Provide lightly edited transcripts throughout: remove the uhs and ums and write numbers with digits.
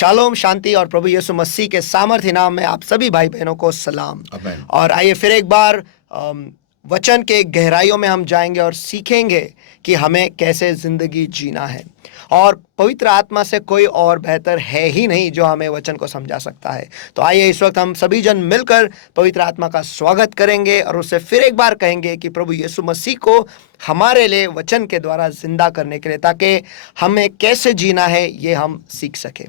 Shalom, शांति और प्रभु यीशु मसीह के सामर्थ्य नाम में आप सभी भाई बहनों को सलाम। आमीन। और आइए फिर एक बार वचन के गहराइयों में हम जाएंगे और सीखेंगे कि हमें कैसे जिंदगी जीना है। और पवित्र आत्मा से कोई और बेहतर है ही नहीं जो हमें वचन को समझा सकता है। तो आइए इस वक्त हम सभी जन मिलकर पवित्र आत्मा का स्वागत करेंगे और उससे फिर एक बार कहेंगे कि प्रभु यीशु मसीह को हमारे लिए वचन के द्वारा जिंदा करने के लिए, ताकि हमें कैसे जीना है ये हम सीख सके।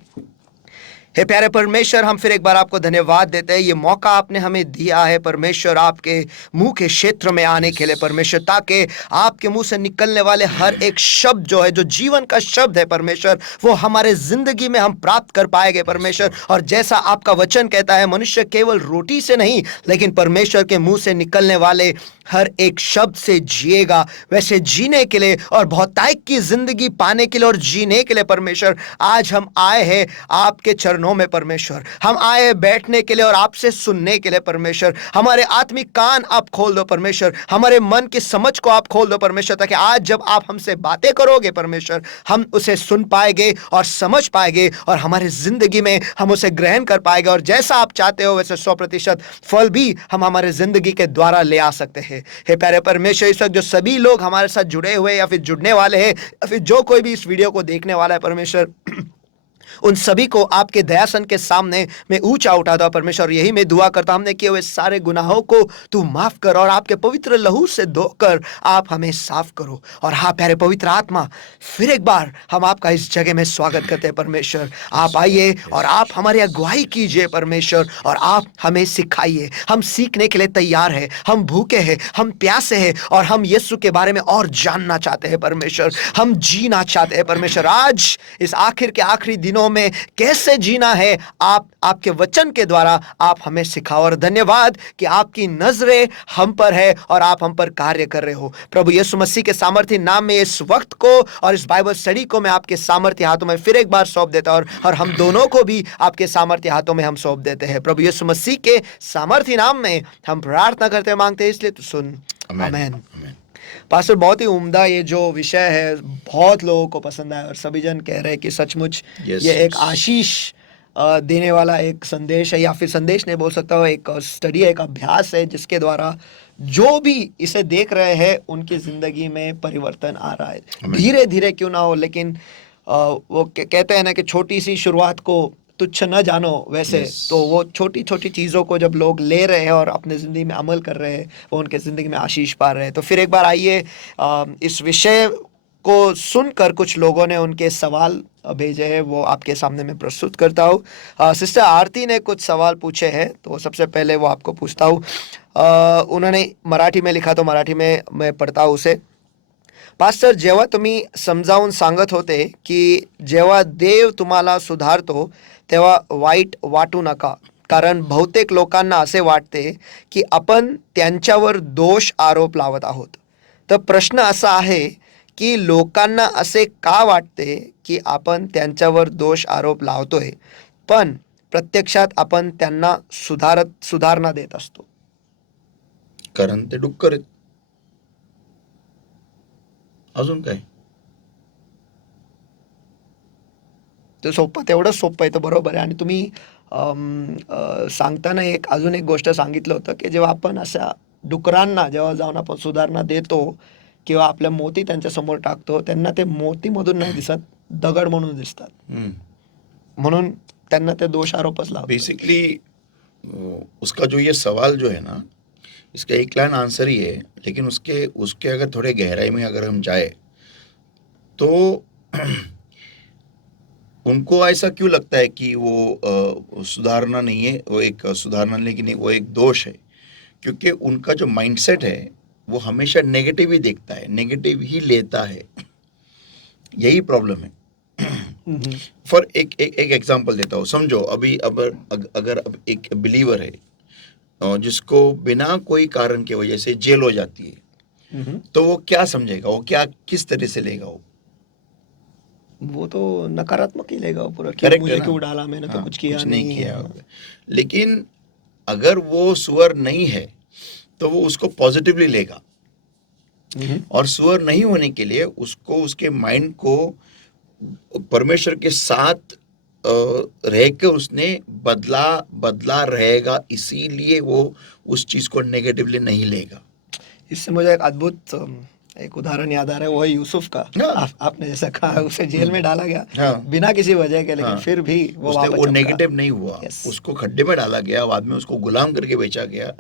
हे प्यारे परमेश्वर, हम फिर एक बार आपको धन्यवाद देते हैं। ये मौका आपने हमें दिया है परमेश्वर, आपके मुंह के क्षेत्र में आने के लिए परमेश्वर, ताकि आपके मुंह से निकलने वाले हर एक शब्द जो है, जो जीवन का शब्द है परमेश्वर, वो हमारे जिंदगी में हम प्राप्त कर पाएंगे परमेश्वर। और जैसा आपका वचन कहता है, मनुष्य केवल रोटी से नहीं लेकिन परमेश्वर के मुंह से निकलने वाले हर एक शब्द से जिएगा। वैसे जीने के लिए और बहुतायत की जिंदगी पाने के लिए और जीने के लिए परमेश्वर, आज हम आए हैं आपके चरणों में परमेश्वर। हम आए हैं बैठने के लिए और आपसे सुनने के लिए परमेश्वर। हमारे आत्मिक कान आप खोल दो परमेश्वर, हमारे मन की समझ को आप खोल दो परमेश्वर, ताकि आज जब आप हमसे बातें करोगे परमेश्वर, हम उसे सुन पाएंगे और समझ पाएंगे और हमारे जिंदगी में हम उसे ग्रहण कर पाएंगे। और जैसा आप चाहते हो वैसे 100% फल भी हम हमारे जिंदगी के द्वारा ले आ सकते हैं। हे प्यारे परमेश्वर, इस वक्त जो सभी लोग हमारे साथ जुड़े हुए या फिर जुड़ने वाले हैं या फिर जो कोई भी इस वीडियो को देखने वाला है परमेश्वर, उन सभी को आपके दयासन के सामने मैं ऊंचा उठाता हूं परमेश्वर। यही मैं दुआ करता हूं, हमने किए हुए सारे गुनाहों को तू माफ कर और आपके पवित्र लहू से धोकर आप हमें साफ करो। और हाँ प्यारे पवित्र आत्मा, फिर एक बार हम आपका इस जगह में स्वागत करते हैं परमेश्वर। आप आइए और आप हमारी अगुवाई कीजिए परमेश्वर, और आप हमें सिखाइए। हम सीखने के लिए तैयार हैं, हम भूखे हैं, हम प्यासे हैं, और हम यीशु के बारे में और जानना चाहते हैं परमेश्वर। हम जीना चाहते हैं परमेश्वर। आज इस आखिर के आखिरी दिनों में कैसे जीना है, आप आपके वचन के द्वारा आप हमें सिखाओ। और धन्यवाद कि आपकी नजरें हम पर है और आप हम पर कार्य कर रहे हो। प्रभु यीशु मसीह के सामर्थ्य नाम में इस वक्त को और इस बाइबल स्टडी को मैं आपके सामर्थ्य हाथों में फिर एक बार सौंप देता हूं, और हम दोनों को भी आपके सामर्थ्य हाथों में हम सौंप देते हैं। प्रभु यीशु मसीह के सामर्थ्य नाम में हम प्रार्थना करते मांगते हैं, इसलिए तो सुन। आमीन। पास्टर, बहुत ही उम्दा ये जो विषय है बहुत लोगों को पसंद आया और सभी जन कह रहे हैं कि सचमुच ये एक आशीष देने वाला एक संदेश है, या फिर संदेश नहीं बोल सकता हूँ, एक स्टडी है, एक अभ्यास है जिसके द्वारा जो भी इसे देख रहे हैं उनकी जिंदगी में परिवर्तन आ रहा है। धीरे धीरे क्यों ना हो, लेकिन वो कहते हैं ना कि छोटी सी शुरुआत को तुच्छ न जानो, वैसे तो वो छोटी छोटी चीज़ों को जब लोग ले रहे हैं और अपने ज़िंदगी में अमल कर रहे हैं, वो उनके ज़िंदगी में आशीष पा रहे हैं। तो फिर एक बार आइए इस विषय को सुनकर कुछ लोगों ने उनके सवाल भेजे हैं, वो आपके सामने मैं प्रस्तुत करता हूँ। सिस्टर आरती ने कुछ सवाल पूछे हैं, तो सबसे पहले वो आपको पूछता हूँ। उन्होंने मराठी में लिखा, तो मराठी में मैं पढ़ता हूँ उसे। पास्टर, जेव्हा तुम्ही समजावून सांगत होते की जेव्हा देव तुम्हाला सुधारतो तेव्हा वाईट वाटू नका, कारण बहुतेक लोकांना असे वाटते की आपण त्यांच्यावर दोष आरोप लावत आहोत। तर प्रश्न असा आहे की लोकांना असे का वाटते की आपण त्यांच्यावर दोष आरोप लावतोय, पण प्रत्यक्षात आपण त्यांना सुधारणा देत असतो? कारण ते डुक्कर आहेत, अजून काय? ते सोपं, तेवढं सोपं आहे, तर बरोबर आहे। आणि तुम्ही सांगताना अजून एक गोष्ट सांगितलं होतं की जेव्हा आपण अशा डुकरांना जेव्हा जाऊन आपण सुधारणा देतो किंवा आपल्या मोती त्यांच्या समोर टाकतो, त्यांना ते मोतीमधून नाही दिसत, दगड म्हणून दिसतात, म्हणून त्यांना ते दोष आरोपच लावतात। बेसिकली उसका जो ये सवाल जो है ना, इसका एक लाइन आंसर ही है, लेकिन उसके अगर थोड़े गहराई में अगर हम जाए तो उनको ऐसा क्यों लगता है कि वो सुधारना नहीं है, वो एक सुधारना लेकिन वो एक दोष है, क्योंकि उनका जो माइंडसेट है वो हमेशा नेगेटिव ही देखता है, नेगेटिव ही लेता है। यही प्रॉब्लम है। फॉर एक एग्जांपल देता हूँ। समझो अभी अगर एक बिलीवर है जिसको बिना कोई कारण के वजह से जेल हो जाती है, तो वो क्या समझेगा, वो क्या किस तरह से लेगा? वो तो नकारात्मक ही लेगा पूरा, मुझे क्यों डाला, मैंने तो कुछ किया नहीं किया। लेकिन अगर वो सुअर नहीं है तो वो उसको पॉजिटिवली लेगा, और सुअर नहीं होने के लिए उसको उसके माइंड को परमेश्वर के साथ रह के उसने बदला रहेगा, इसीलिए वो उस चीज को नेगेटिवली नहीं लेगा। इससे मुझे एक अद्भुत एक उदाहरण याद आ रहा है, वो है यूसुफ का। हाँ। आपने जैसा कहा, उसे जेल में डाला गया हाँ। बिना किसी वजह के, लेकिन हाँ। फिर भी वो उसने वापस वो चमका। नेगेटिव नहीं हुआ, यस। उसको खड्डे में डाला गया, बाद में उसको गुलाम करके बेचा गया।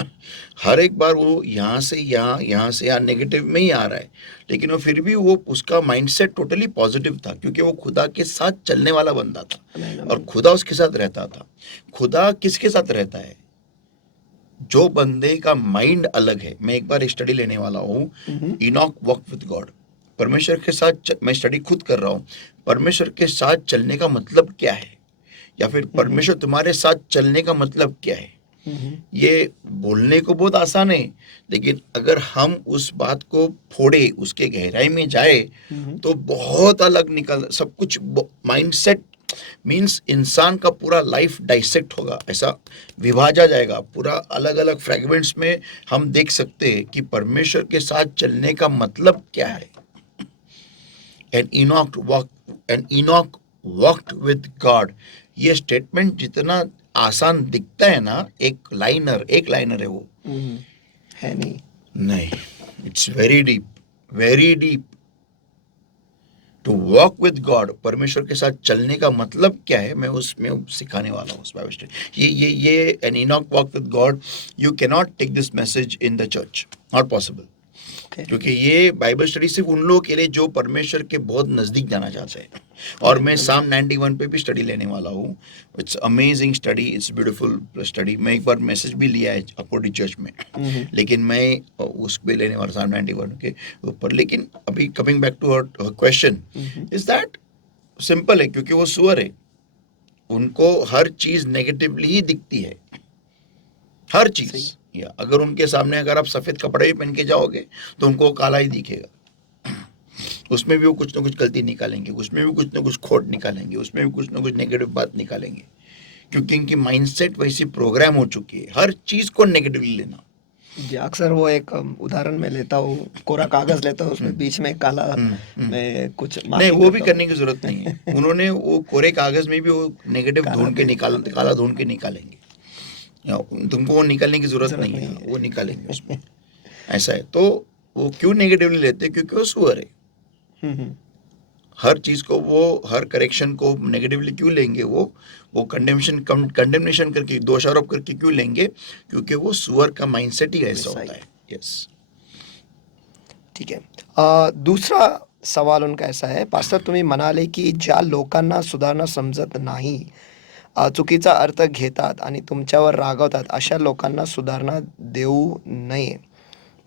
हर एक बार वो यहाँ से यहाँ नेगेटिव में ही आ रहा है, लेकिन वो फिर भी वो उसका माइंडसेट टोटली पॉजिटिव था, क्योंकि वो खुदा के साथ चलने वाला बंदा था आमीन, और आमीन। खुदा उसके साथ रहता था। खुदा किसके साथ रहता है? जो बंदे का माइंड अलग है। मैं एक बार स्टडी लेने वाला हूँ, इनॉक वॉक विद गॉड। परमेश्वर के साथ मैं स्टडी खुद कर रहा हूँ, परमेश्वर के साथ चलने का मतलब क्या है, या फिर परमेश्वर तुम्हारे साथ चलने का मतलब क्या है। ये बोलने को बहुत आसान है, लेकिन अगर हम उस बात को फोड़े, उसके गहराई में जाए, तो बहुत अलग निकल सब कुछ। माइंडसेट मीन्स इंसान का पूरा लाइफ डाइसेक्ट होगा, ऐसा विभाजा जाएगा पूरा अलग अलग फ्रेगमेंट्स में। हम देख सकते हैं कि परमेश्वर के साथ चलने का मतलब क्या है। And Enoch walked with God, ये स्टेटमेंट जितना आसान दिखता है ना, एक लाइनर है वो, है नहीं। नहीं, it's very deep, very deep. To walk with God, परमेश्वर के साथ चलने का मतलब क्या है, मैं उसमें सिखाने वाला हूँ उस बाइबल स्टडी। ये an Enoch walk with God, you can not take this message in the church, not possible. क्योंकि ये बाइबल स्टडी सिर्फ उन लोगों के लिए जो परमेश्वर के बहुत नजदीक जाना चाहते हैं। और मैं साम 91 पे भी स्टडी लेने वाला हूँ। It's amazing study, it's beautiful study. मैं एक बार मैसेज भी लिया है अकोडी चर्च में, लेकिन मैं उस पे लेने वाला साम 91 के ऊपर। लेकिन अभी coming back to her question is that simple है, क्योंकि वो सुअर है, उनको हर चीज नेगेटिवली ही दिखती है, हर चीज। या अगर उनके सामने अगर आप सफेद कपड़े भी पहन के जाओगे तो उनको काला ही दिखेगा। उसमें भी वो कुछ ना कुछ गलती निकालेंगे, उसमें भी कुछ ना कुछ खोट निकालेंगे, उसमें भी कुछ ना कुछ नेगेटिव बात निकालेंगे, क्योंकि इनकी माइंडसेट वैसी प्रोग्राम हो चुकी है, हर चीज को नेगेटिवली लेना। जी, अक्सर वो एक उदाहरण में लेता हूँ, कोरा कागज लेता हूँ, उसमें बीच में काला में कुछ नहीं, मार्किंग वो भी करता हूँ। करने की जरूरत नहीं है। उन्होंने वो कोरे कागज में भी वो नेगेटिव ढूंढ के काला ढूंढ के निकालेंगे। तुमको वो निकालने की जरूरत नहीं है, वो निकालेंगे उसमें। ऐसा है। तो वो क्यों नेगेटिवली लेते हैं? क्योंकि वो सुअर है। हर चीज को वो, हर करेक्शन को नेगेटिवली क्यों लेंगे? वो कंडेमनेशन करके, दोषारोप करके क्यों लेंगे? क्योंकि वो सुअर का माइंडसेट ही ऐसा होता है। यस, ठीक है। दूसरा सवाल उनका ऐसा आहे, पास्टर तुम्ही म्हणाले की ज्या लोकांना सुधारणा समजत नाही, चुकीचा अर्थ घेतात आणि तुमच्यावर रागवतात, अशा लोकांना सुधारणा देऊ नये.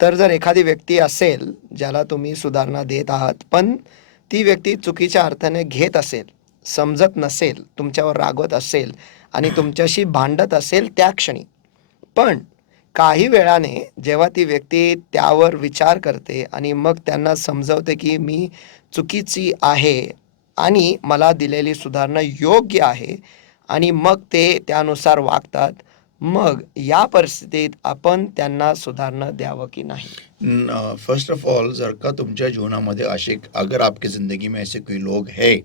तर जर एखादी व्यक्ती असेल ज्याला तुम्ही सुधारणा देत आहात, पण ती व्यक्ती चुकीच्या अर्थाने घेत असेल, समजत नसेल, तुमच्यावर रागवत असेल आणि तुमच्याशी भांडत असेल त्या क्षणी, पण काही वेळाने जेव्हा ती व्यक्ती त्यावर विचार करते आणि मग त्यांना समजवते की मी चुकीची आहे आणि मला दिलेली सुधारणा योग्य आहे आणि मग ते त्यानुसार वागतात, मग या परिस्थितीत आपण त्यांना सुधारणा द्यावं की नाही? फर्स्ट ऑफ ऑल, जर का तुमच्या जीवनामध्ये असे, अगर आपकी ज़िंदगी में ऐसे कोई लोग हैं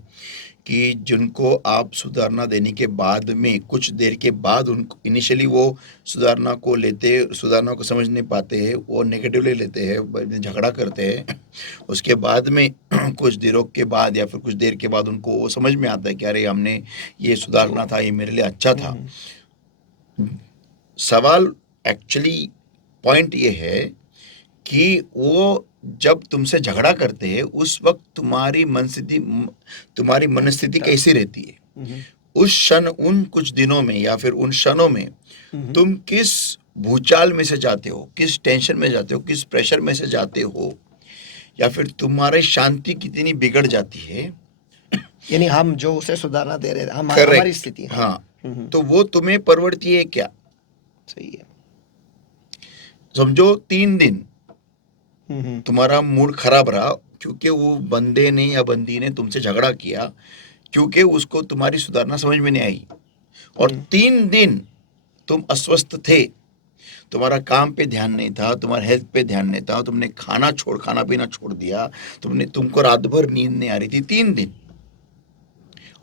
कि जिनको आप सुधारणा देने के बाद में, कुछ देर के बाद, उनको इनिशियली वो सुधारणा को समझ नहीं पाते हैं, वो नेगेटिवली लेते हैं, झगड़ा करते हैं। उसके बाद में कुछ दिनों के बाद या फिर कुछ देर के बाद उनको वो समझ में आता है कि अरे हमने ये सुधारना था, ये मेरे लिए अच्छा था। सवाल एक्चुअली पॉइंट ये है कि वो जब तुमसे झगड़ा करते हैं उस वक्त तुम्हारी मनस्थिति कैसी रहती है? उस क्षण, उन कुछ दिनों में या फिर उन क्षणों में तुम किस भूचाल में से जाते हो, किस टेंशन में जाते हो, किस प्रेशर में से जाते हो, या फिर तुम्हारी शांति कितनी बिगड़ जाती है। यानी हम जो उसे सुधारना दे रहे हैं, Correct. हमारी स्थिति। हाँ, तो वो तुम्हें परवड़ती है क्या? सही है। समझो 3 दिन तुम्हारा मूड खराब रहा क्योंकि वो बंदे ने या बंदी ने तुमसे झगड़ा किया, क्योंकि उसको तुम्हारी सुधारना समझ में नहीं आई, और 3 दिन तुम अस्वस्थ थे, तुम्हारा काम पे ध्यान नहीं था, तुम्हारा हेल्थ पे ध्यान नहीं था, तुमने खाना पीना छोड़ दिया, तुमको रात भर नींद नहीं आ रही थी 3 दिन,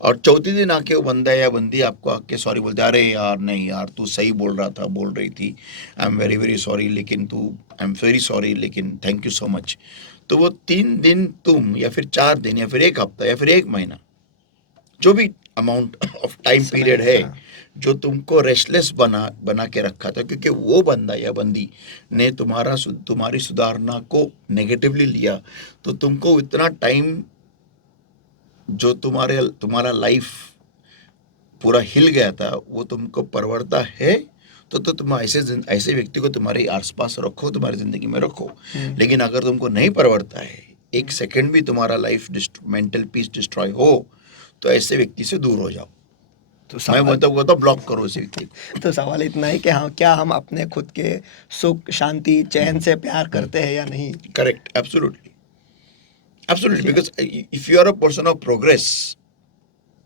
और चौथी दिन आके वो बंदा या बंदी आपको आके सॉरी बोलते, अरे यार नहीं यार तू सही बोल रहा था, बोल रही थी, I am very very sorry, लेकिन तू, आई एम वेरी सॉरी लेकिन थैंक यू सो मच। तो वो 3 दिन तुम, या फिर 4 दिन, या फिर 1 हफ्ता, या फिर 1 महीना, जो भी अमाउंट ऑफ टाइम समय पीरियड है हाँ, जो तुमको रेस्टलेस बना बना के रखा था, क्योंकि वो बंदा या बंदी ने तुम्हारी सुधारना को नेगेटिवली लिया, तो तुमको इतना टाइम जो तुम्हारा लाइफ पूरा हिल गया था, वो तुमको परवड़ता है। तो तुम ऐसे व्यक्ति को तुम्हारे आसपास रखो, तुम्हारी जिंदगी में रखो। लेकिन अगर तुमको नहीं परवड़ता है, 1 सेकंड भी तुम्हारा लाइफ मेंटल पीस डिस्ट्रॉय हो, तो ऐसे व्यक्ति से दूर हो जाओ। तो मैं सवाल मतलब कहता हूँ ब्लॉक करो उस व्यक्ति को। तो सवाल इतना है कि हाँ, क्या हम अपने खुद के सुख, शांति, चैन से प्यार करते हैं या नहीं? करेक्ट, एब्सोल्युटली, एब्सोल्युटली, देखिए, because if you are a person of progress,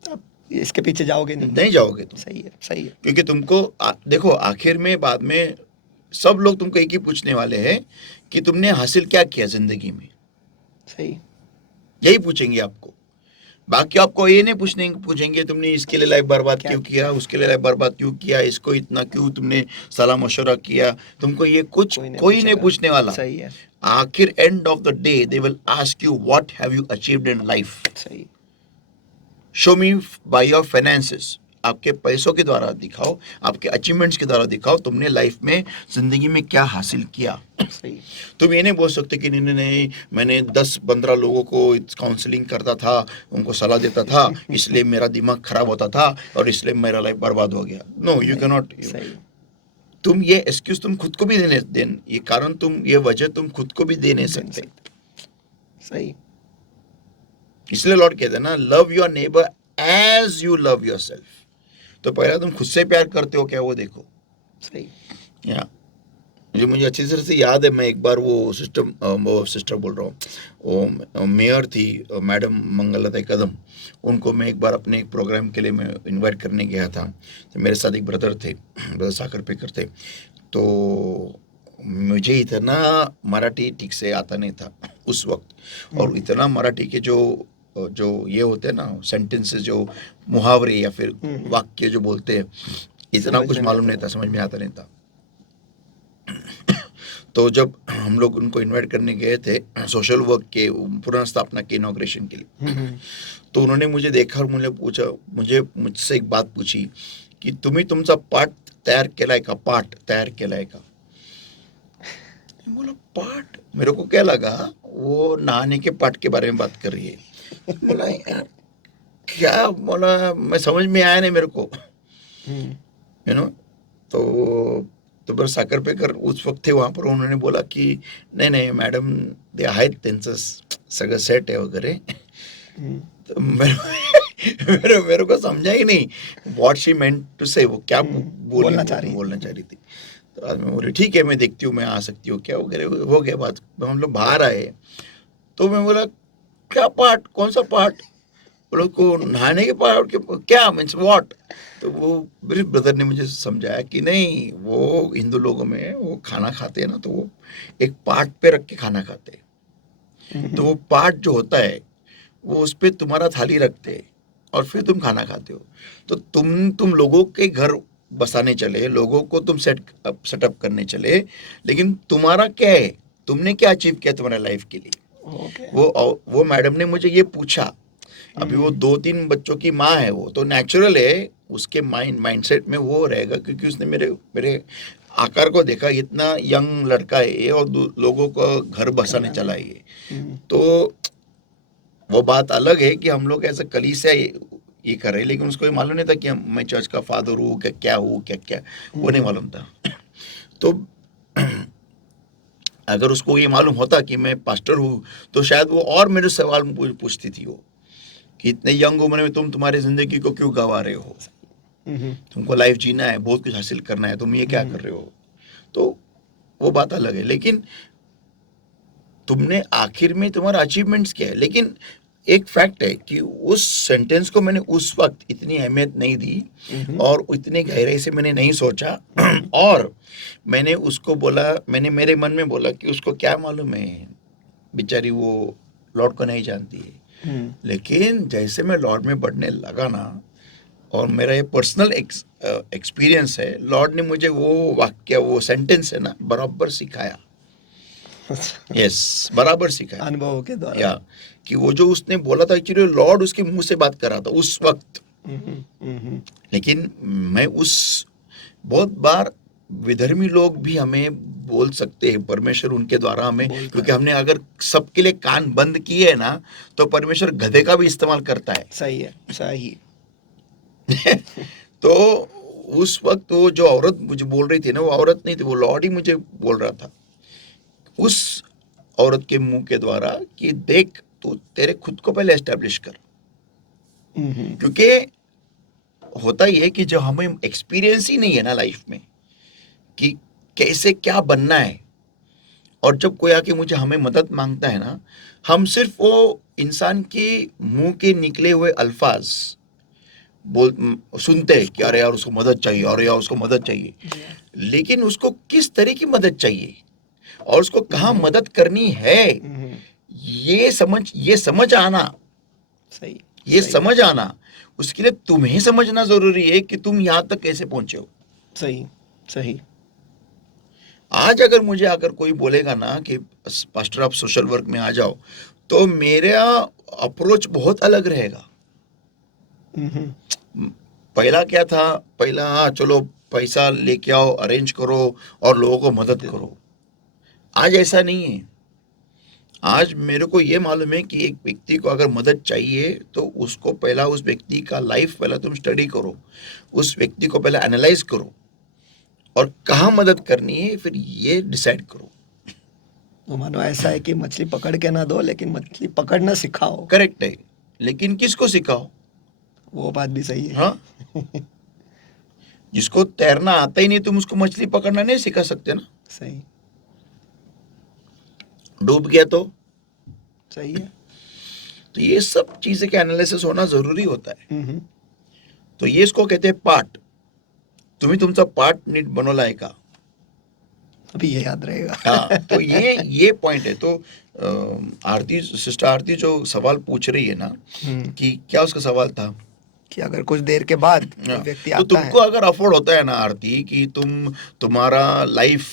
अब इसके पीछे जाओगे नहीं। नहीं जाओगे तुम। सही है, सही है। क्योंकि तुमको देखो, आखिर में बाद में सब लोग तुमको एक ही पूछने वाले हैं कि तुमने हासिल क्या किया जिंदगी में, सही। यही पूछेंगे आपको। बाकी आपको ये नहीं पूछेंगे तुमने इसके लिए लाइफ बर्बाद क्या क्यों किया, उसके लिए लाइफ बर्बाद क्यों किया, इसको इतना क्यों तुमने सलाह मशवरा किया, तुमको ये कुछ कोई नहीं कोई नहीं पूछेगा। पूछने वाला। सही है, आखिर end of the day they will ask you what have you achieved in life. सही। Show me by your finances, आपके पैसों के द्वारा दिखाओ, आपके अचीवमेंट्स के द्वारा दिखाओ तुमने लाइफ में, जिंदगी में क्या हासिल किया। सही। तुम ये नहीं बोल सकते कि नहीं नहीं नहीं, मैंने 10-15 लोगों को काउंसलिंग करता था, उनको सलाह देता था, इसलिए मेरा दिमाग खराब होता था और इसलिए मेरा लाइफ बर्बाद हो गया। नो, यू कैन नॉट। सही। तुम ये एक्सक्यूज तुम खुद को भी ये कारण तुम, ये वजह तुम खुद को भी दे नहीं सकते। सही। इसलिए लॉर्ड कहते हैं ना, love your neighbour as you love your self. तो पहला तुम खुद से प्यार करते हो क्या, वो देखो। सही। या मुझे अच्छी तरह से याद है, मैं एक बार वो सिस्टर बोल रहा हूँ, वो मेयर थी, मैडम मंगलता कदम, उनको मैं एक बार अपने एक प्रोग्राम के लिए मैं इनवाइट करने गया था। तो मेरे साथ एक ब्रदर थे, ब्रदर साकर पेकर थे। तो मुझे इतना मराठी ठीक से आता नहीं था उस वक्त, और इतना मराठी के जो जो ये होते हैं ना सेंटेंसेस, जो मुहावरे या फिर वाक्य जो बोलते हैं, इतना समझ कुछ में मालूम नहीं नहीं था, समझ में आता नहीं था। तो जब हम लोग उनको इनवाइट करने गए थे सोशल वर्क के पुनर्स्थापना के इनॉग्रेशन के लिए, तो उन्होंने मुझे देखा और मुझसे एक बात पूछी की तुम्ही तुमचा पाठ तयार केलाय का, पाठ तयार केलाय का। मैं बोला पाठ, मेरे को क्या लगा वो नहाने के पाठ के बारे में बात कर रही है। बोला यार क्या, बोला मैं समझ में आया नहीं मेरे को, यू नो। तो बरं साखर पेकर उस वक्त थे वहाँ पर, उन्होंने बोला कि नहीं नहीं मॅडम ते आहेत त्यांचं सगळं सेट है वगैरह। तो मेरे को समझा ही नहीं व्हाट शी मेंट टू से, वो क्या बोलना चाह रही बोलना चाह रही थी। तो आज मैं बोली ठीक है मैं देखती हूँ, मैं आ सकती हूँ क्या वगैरह, हो गया बात। हम लोग बाहर आए तो मैं बोला क्या पाठ, कौन सा पाठ, वो लोग को नहाने के पाठ क्या मीन्स व्हाट। तो वो मेरे ब्रदर ने मुझे समझाया कि नहीं, वो हिंदू लोगों में वो खाना खाते हैं ना, तो वो एक पाट पे रख के खाना खाते हैं। तो वो पाट जो होता है वो उस पे तुम्हारा थाली रखते हैं और फिर तुम खाना खाते हो। तो तुम लोगों के घर बसाने चले, लोगों को तुम सेटअप करने चले, लेकिन तुम्हारा क्या है, तुमने क्या अचीव किया तुम्हारे लाइफ के लिए। ओके। वो मैडम ने मुझे ये पूछा। अभी वो 2-3 बच्चों की माँ है, वो तो नेचुरल है, उसके माइंडसेट में वो रहेगा, क्योंकि उसने मेरे आकार को देखा, इतना यंग लड़का है ये और लोगों को घर बसाने चला है ये। तो वो बात अलग है कि हम लोग ऐसा कलीसिया ये कर रहे हैं, लेकिन उसको ये मालूम नहीं था कि मैं चर्च का फादर हूँ, क्या हूँ, क्या वो नहीं मालूम था। तो अगर उसको ये मालूम होता कि मैं पास्टर हूँ, तो शायद वो और मेरे सवाल पूछती थी वो, कि इतने यंग उम्र में तुम तुम्हारी जिंदगी को क्यों गंवा रहे हो, तुमको लाइफ जीना है, बहुत कुछ हासिल करना है, तुम ये क्या कर रहे हो। तो वो बात अलग है, लेकिन तुमने आखिर में तुम्हारा अचीवमेंट्स क्या है। लेकिन एक फैक्ट है कि उस सेंटेंस को मैंने उस वक्त इतनी अहमियत नहीं दी और इतनी गहराई से मैंने नहीं सोचा। और मैंने उसको बोला, मैंने मेरे मन में बोला कि उसको क्या मालूम है, बेचारी वो लॉर्ड को नहीं जानती है, लेकिन जैसे मैं लॉर्ड में बढ़ने लगा ना, और मेरा ये पर्सनल एक्सपीरियंस है, लॉर्ड ने मुझे वो वाक्य, वो सेंटेंस है ना, बराबर सिखाया। यस, बराबर सिखाया। अनुभवों के द्वारा। या कि वो जो उसने बोला था, एक्चुअली लॉर्ड उसके मुंह से बात कर रहा था उस वक्त। लेकिन मैं उस बहुत बार विधर्मी लोग भी हमें बोल सकते हैं, परमेश्वर उनके द्वारा हमें, बोलता क्योंकि है। हमने अगर सबके लिए कान बंद किए है ना, तो परमेश्वर गधे का भी इस्तेमाल करता है। सही है, सही। तो उस वक्त वो जो औरत मुझे बोल रही थी ना, वो औरत नहीं थी, वो लॉर्ड ही मुझे बोल रहा था उस औरत के मुंह के द्वारा कि देख, तू तेरे खुद को पहले एस्टेब्लिश कर। क्योंकि होता ही है कि जब हमें एक्सपीरियंस ही नहीं है ना लाइफ में कि कैसे क्या बनना है, और जब कोई आके मुझे हमें मदद मांगता है ना, हम सिर्फ वो इंसान के मुंह के निकले हुए अल्फाज बोल सुनते हैं कि अरे यार उसको मदद चाहिए, अरे यार उसको मदद चाहिए, लेकिन उसको किस तरह की मदद चाहिए और उसको कहाँ मदद करनी है, ये समझ आना, सही, ये सही, समझ आना, उसके लिए तुम्हें समझना जरूरी है कि तुम यहाँ तक कैसे पहुंचे हो। सही, सही। आज अगर मुझे अगर कोई बोलेगा ना कि पास्टर आप सोशल वर्क में आ जाओ, तो मेरा अप्रोच बहुत अलग रहेगा। पहला क्या था, पहला हाँ चलो पैसा लेके आओ, अरेंज करो और लोगों को मदद करो। आज ऐसा नहीं है। आज मेरे को ये मालूम है कि एक व्यक्ति को अगर मदद चाहिए तो उसको पहला उस व्यक्ति का लाइफ पहला तुम स्टडी करो, उस व्यक्ति को पहले एनालाइज करो, और कहाँ मदद करनी है फिर ये डिसाइड करो। तो मानो ऐसा है कि मछली पकड़ के ना दो, लेकिन मछली पकड़ना सिखाओ। करेक्ट है, लेकिन किसको सिखाओ? वो बात भी सही है। हाँ, जिसको तैरना आता ही नहीं तुम उसको मछली पकड़ना नहीं सिखा सकते ना। सही, डूब गया तो सही है। तो ये सब चीजें का एनालिसिस होना जरूरी होता है। तो ये इसको कहते हैं पार्ट। तुम्ही तुमचा पार्ट नीट बनवलाय का? अभी ये याद रहेगा। हाँ, तो ये पॉइंट है। तो आरती, सिस्टर आरती जो सवाल पूछ रही है ना, कि क्या उसका सवाल था कि अगर कुछ देर के बाद कोई व्यक्ति तो आता तुमको है। अगर अफोर्ड होता है ना आरती कि तुम्हारा लाइफ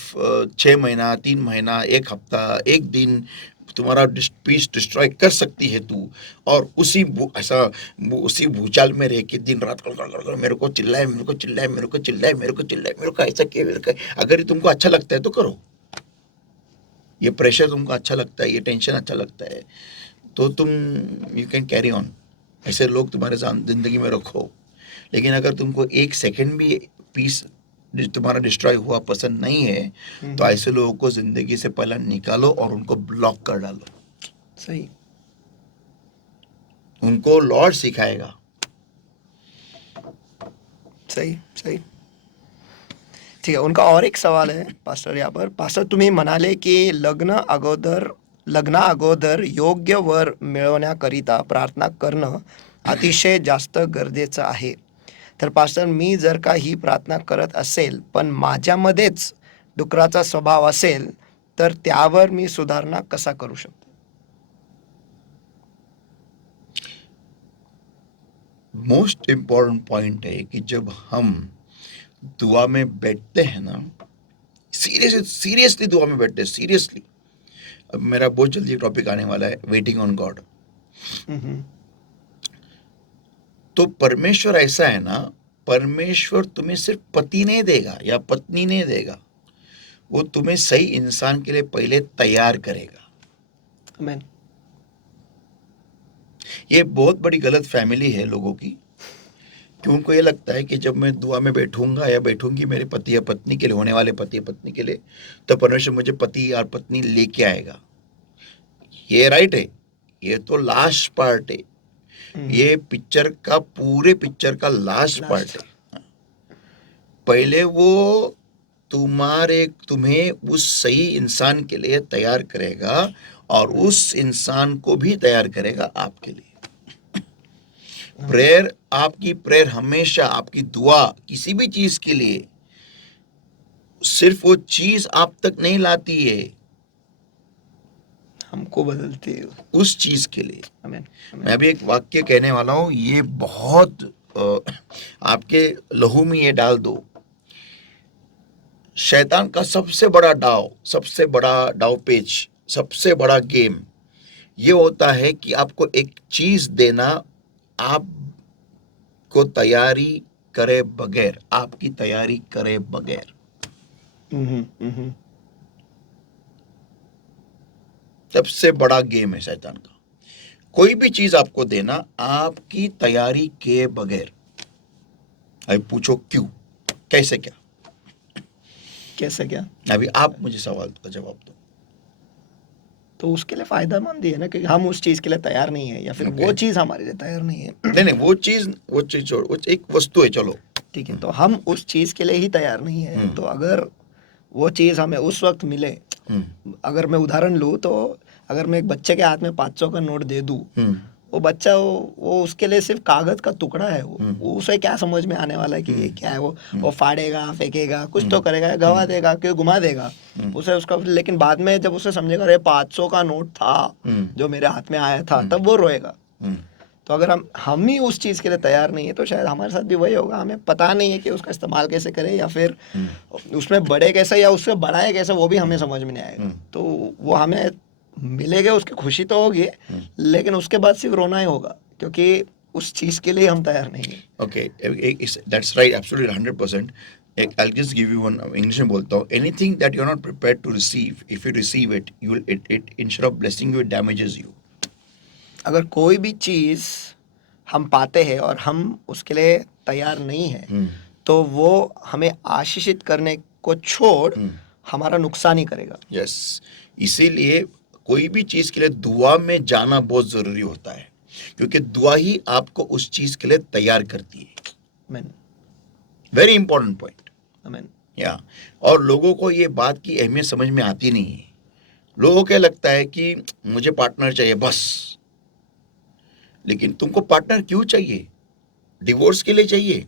6 महीना, 3 महीना, एक हफ्ता, एक दिन तुम्हारा पीस डिस्ट्रॉय कर सकती है तू, और उसी भूचाल में रह के दिन रात कर मेरे को चिल्लाए, मेरे को चिल्लाए, मेरे को चिल्लाए, मेरे को चिल्लाए, मेरे को ऐसा किया, मेरे को, अगर ये तुमको अच्छा लगता है तो करो। ये प्रेशर तुमको अच्छा लगता है, ये टेंशन अच्छा लगता है, तो तुम यू कैन कैरी ऑन। ऐसे लोग तुम्हारे जिंदगी में रखो। लेकिन अगर तुमको एक सेकंड भी पीस तुम्हारा डिस्ट्रॉय हुआ पसंद नहीं है, तो ऐसे लोगों को जिंदगी से पहले निकालो और उनको ब्लॉक कर डालो। सही, उनको लॉर्ड सिखाएगा। सही, सही। ठीक है, उनका और एक सवाल है पास्टर यहाँ पर। पास्टर, तुम्ही म्हणाले की लग्ना अगोदर योग्य वर मिळवण्याकरिता प्रार्थना करणं अतिशय जास्त गरजेचं आहे. तर पास्टर, मी जर का ही प्रार्थना करत असेल पण माझ्यामध्येच डुकराचा स्वभाव असेल, तर त्यावर मी सुधारणा कसा करू शकतो? मोस्ट इम्पॉर्टेंट पॉइंट है कि जब हम दुआ में बैठते हैं ना, सीरियसली दुआ में बैठते हैं, सीरियसली। अब मेरा बहुत जल्दी टॉपिक आने वाला है, वेटिंग ऑन गॉड। तो परमेश्वर ऐसा है ना, परमेश्वर तुम्हें सिर्फ पति नहीं देगा या पत्नी नहीं देगा, वो तुम्हें सही इंसान के लिए पहले तैयार करेगा। आमीन। ये बहुत बड़ी गलत फैमिली है लोगों की, कि उनको ये लगता है कि जब मैं दुआ में बैठूंगा या बैठूंगी मेरे पति या पत्नी के लिए, होने वाले पति या पत्नी के लिए, तो परमेश्वर मुझे पति या पत्नी लेके आएगा। ये राइट है, ये तो लास्ट पार्ट है, ये पूरे पिक्चर का लास्ट पार्ट है। पहले वो तुम्हें उस सही इंसान के लिए तैयार करेगा, और उस इंसान को भी तैयार करेगा आपके लिए। आपकी प्रेयर हमेशा, आपकी दुआ किसी भी चीज के लिए सिर्फ वो चीज आप तक नहीं लाती है, हमको बदलती है। उस चीज के लिए। आमीन। मैं भी एक वाक्य कहने वाला हूं, ये बहुत आपके लहू में ये डाल दो। शैतान का सबसे बड़ा डाव, सबसे बड़ा डाव पेच, सबसे बड़ा गेम ये होता है कि आपको एक चीज देना, आपको तैयारी करे बगैर, आपकी तैयारी करे बगैर। सबसे बड़ा गेम है शैतान का, कोई भी चीज आपको देना आपकी तैयारी के बगैर। अभी पूछो क्यों, कैसे, क्या? कैसे क्या? अभी आप मुझे सवाल का जवाब दो। तो उसके लिए फायदेमंद ही है ना, कि हम उस चीज के लिए तैयार नहीं है, या फिर वो Okay. चीज हमारे लिए तैयार नहीं है। नहीं, वो चीज छोड़, वो एक वस्तु है, चलो। ठीक है, तो हम उस चीज के लिए ही तैयार नहीं है। तो अगर वो चीज हमें उस वक्त मिले, हम्म, अगर मैं उदाहरण लूँ तो अगर मैं एक बच्चे के हाथ में 500 का नोट दे दूँ, हम्म, वो बच्चा वो उसके लिए सिर्फ कागज का टुकड़ा है। वो उसे क्या समझ में आने वाला है कि ये क्या है? वो फाड़ेगा, फेंकेगा, कुछ तो करेगा, गवा देगा, कि घुमा देगा उसे उसका। लेकिन बाद में जब उसे समझेगा अरे 500 का नोट था जो मेरे हाथ में आया था, तब वो रोएगा। हम्म, तो अगर हम ही उस चीज़ के लिए तैयार नहीं है, तो शायद हमारे साथ भी वही होगा। हमें पता नहीं है कि उसका इस्तेमाल कैसे करें, या फिर उसमें बढ़े कैसे या उससे बढ़ाए कैसे, वो भी हमें समझ में नहीं आएगा। तो वो हमें मिलेगा, उसकी खुशी तो होगी, लेकिन उसके बाद सिर्फ रोना ही होगा, क्योंकि उस चीज़ के लिए हम तैयार नहीं है। Okay, that's right, absolutely 100%। I'll just give you one, English में बोलता हूँ, anything that you are not prepared to receive, if you receive it, you will it instead of blessing you, it damages you. अगर कोई भी चीज़ हम पाते हैं और हम उसके लिए तैयार नहीं है, तो वो हमें आशीषित करने को छोड़ हमारा नुकसान ही करेगा। यस, इसीलिए कोई भी चीज के लिए दुआ में जाना बहुत जरूरी होता है, क्योंकि दुआ ही आपको उस चीज के लिए तैयार करती है। आमीन। Very important point. आमीन। या और लोगों को ये बात की अहमियत समझ में आती नहीं है। लोगों को लगता है कि मुझे पार्टनर चाहिए बस। लेकिन तुमको पार्टनर क्यों चाहिए? डिवोर्स के लिए चाहिए?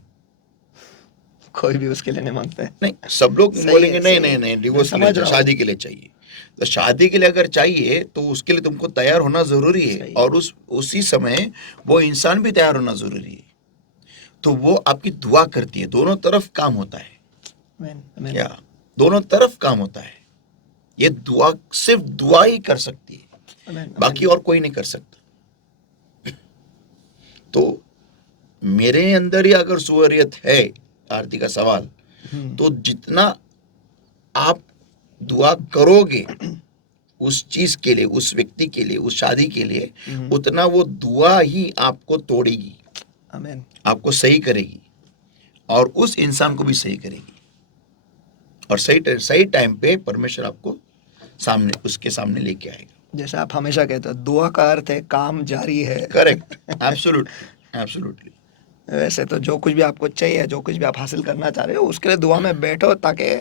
कोई भी उसके लिए नहीं मांगता है। नहीं, सब लोग सही बोलेंगे है, नहीं सही नहीं है। नहीं, मैं डिवोर्स के लिए समझ चाहिए, रहा हूँ। शादी के लिए चाहिए। तो शादी के लिए अगर चाहिए तो उसके लिए तुमको तैयार होना जरूरी है, सही। और उसी समय वो इंसान भी तैयार होना जरूरी है। तो वो आपकी दुआ करती है, दोनों तरफ काम होता है। आमीन। आमीन। या दोनों तरफ काम होता है। ये दुआ सिर्फ दुआ ही कर सकती है, आमीन। बाकी और कोई नहीं कर सकता। तो मेरे अंदर ही अगर सुअरियत है, आरती का सवाल, तो जितना आप दुआ करोगे उस चीज के लिए, उस व्यक्ति के लिए, उस शादी के लिए, उतना वो दुआ ही आपको तोड़ेगी, आमीन। आपको सही करेगी, और उस इंसान को भी सही करेगी। और सही टाइम पे परमेश्वर आपको सामने, उसके सामने लेके आएगा। जैसे आप हमेशा कहते हो, दुआ का अर्थ है काम जारी है। Correct, absolutely, absolutely. वैसे तो जो कुछ भी आपको चाहिए, जो कुछ भी आप हासिल करना चाह रहे हो, उसके लिए दुआ में बैठो, ताकि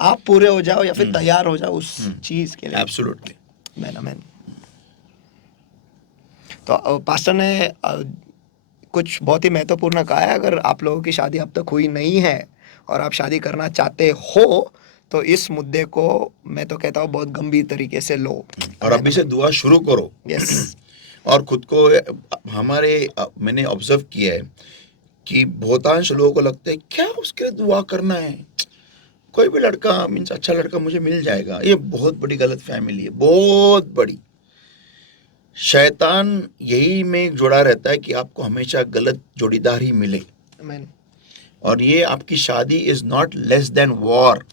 आप पूरे हो जाओ या फिर तैयार हो जाओ उस चीज के लिए। एब्सोल्युटली। Man man. तो पास्टर ने कुछ बहुत ही महत्वपूर्ण कहा है। अगर आप लोगों की शादी अब तक हुई नहीं है और आप शादी करना चाहते हो, तो इस मुद्दे को मैं तो कहता हूँ बहुत गंभीर तरीके से लो, और अभी से दुआ शुरू करो। यस। और खुद को, मैंने ऑब्जर्व किया है कि बहुतांश लोगों को लगता है क्या उसके लिए दुआ करना है, कोई भी लड़का, मीन्स अच्छा लड़का मुझे मिल जाएगा। ये बहुत बड़ी गलत फैमिली है, बहुत बड़ी। शैतान यही में जुड़ा रहता है कि आपको हमेशा गलत जोड़ीदार ही मिले। आमीन। और ये आपकी शादी is not less than war,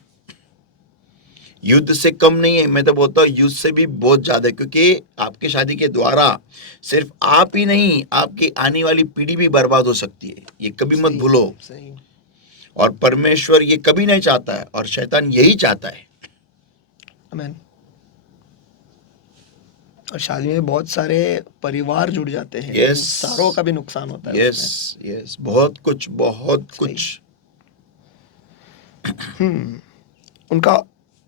युद्ध से कम नहीं है। मैं तो बोलता हूँ युद्ध से भी बहुत ज्यादा, क्योंकि आपकी शादी के द्वारा सिर्फ आप ही नहीं, आपकी आने वाली पीढ़ी भी बर्बाद हो सकती है। ये कभी मत भूलो। सही। और परमेश्वर ये कभी नहीं चाहता है, और शैतान यही चाहता है। आमीन। और शादी में बहुत सारे परिवार जुड़ जाते हैं, Yes. उन सारों का भी नुकसान होता है यस यस, बहुत कुछ, बहुत सही। कुछ। उनका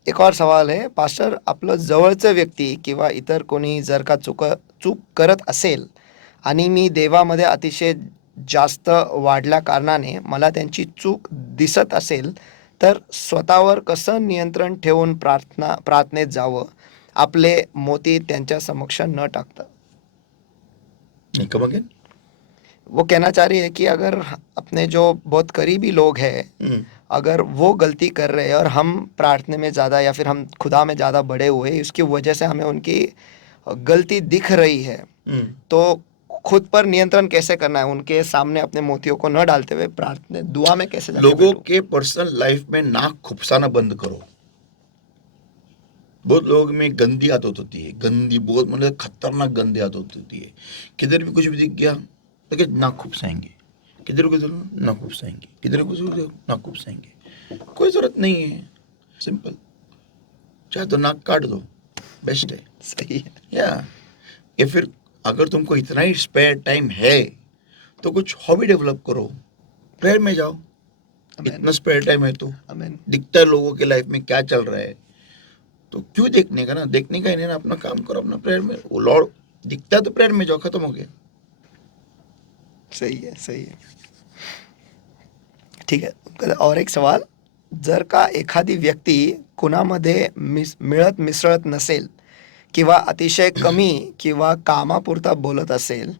एक और सवाल आहे, पास्टर, आपलं जवळचं व्यक्ती किंवा इतर कोणी जर का चूक करत असेल आणि मी देवामध्ये अतिशय जास्त वाढल्या कारणाने मला त्यांची चूक दिसत असेल, तर स्वतःवर कसं नियंत्रण ठेवून प्रार्थनेत जावं आपले मोती त्यांच्या समक्ष न टाकता. नहीं, come again? वो कहना चाह रही है कि अगर अपने जो बहुत करीबी लोग हैं, हम्म, अगर वो गलती कर रहे हैं और हम प्रार्थना में ज़्यादा या फिर हम खुदा में ज़्यादा बड़े हुए, इसकी वजह से हमें उनकी गलती दिख रही है, हम्म. तो खुद पर नियंत्रण कैसे करना है, उनके सामने अपने मोतियों को न डालते हुए प्रार्थना दुआ में कैसे जाके लोगों बैठूं? के पर्सनल लाइफ में नाक खुपसाना बंद करो. बहुत लोगों में गंदी आदत होती है, गंदी, बहुत मतलब खतरनाक गंदी आदत होती है. किधर भी कुछ भी दिख गया तो नाक खुपसाएंगे, किधर को नाक खुपसाएंगे, किधर को नाक खुपसाएंगे. कोई जरूरत नहीं है, सिंपल. चाहे तो नाक काट दो, बेस्ट है. सही है. या फिर अगर तुमको इतना ही स्पेयर टाइम है तो कुछ हॉबी डेवलप करो, प्रेयर में जाओ. Amen. इतना स्पेयर टाइम है तो Amen. दिखता है लोगों के लाइफ में क्या चल रहा है, तो क्यों देखने का ना, देखने का ही नहीं ना, अपना काम करो, अपना प्रेयर में. वो लॉर्ड दिखता है तो प्रेयर में जाओ, खत्म हो गया. सही है, सही है. ठीक आहे. और एक सवाल, जर का एखादी व्यक्ती कुणामध्ये मिळत मिसळत नसेल किंवा अतिशय कमी किंवा कामापुरता बोलत असेल,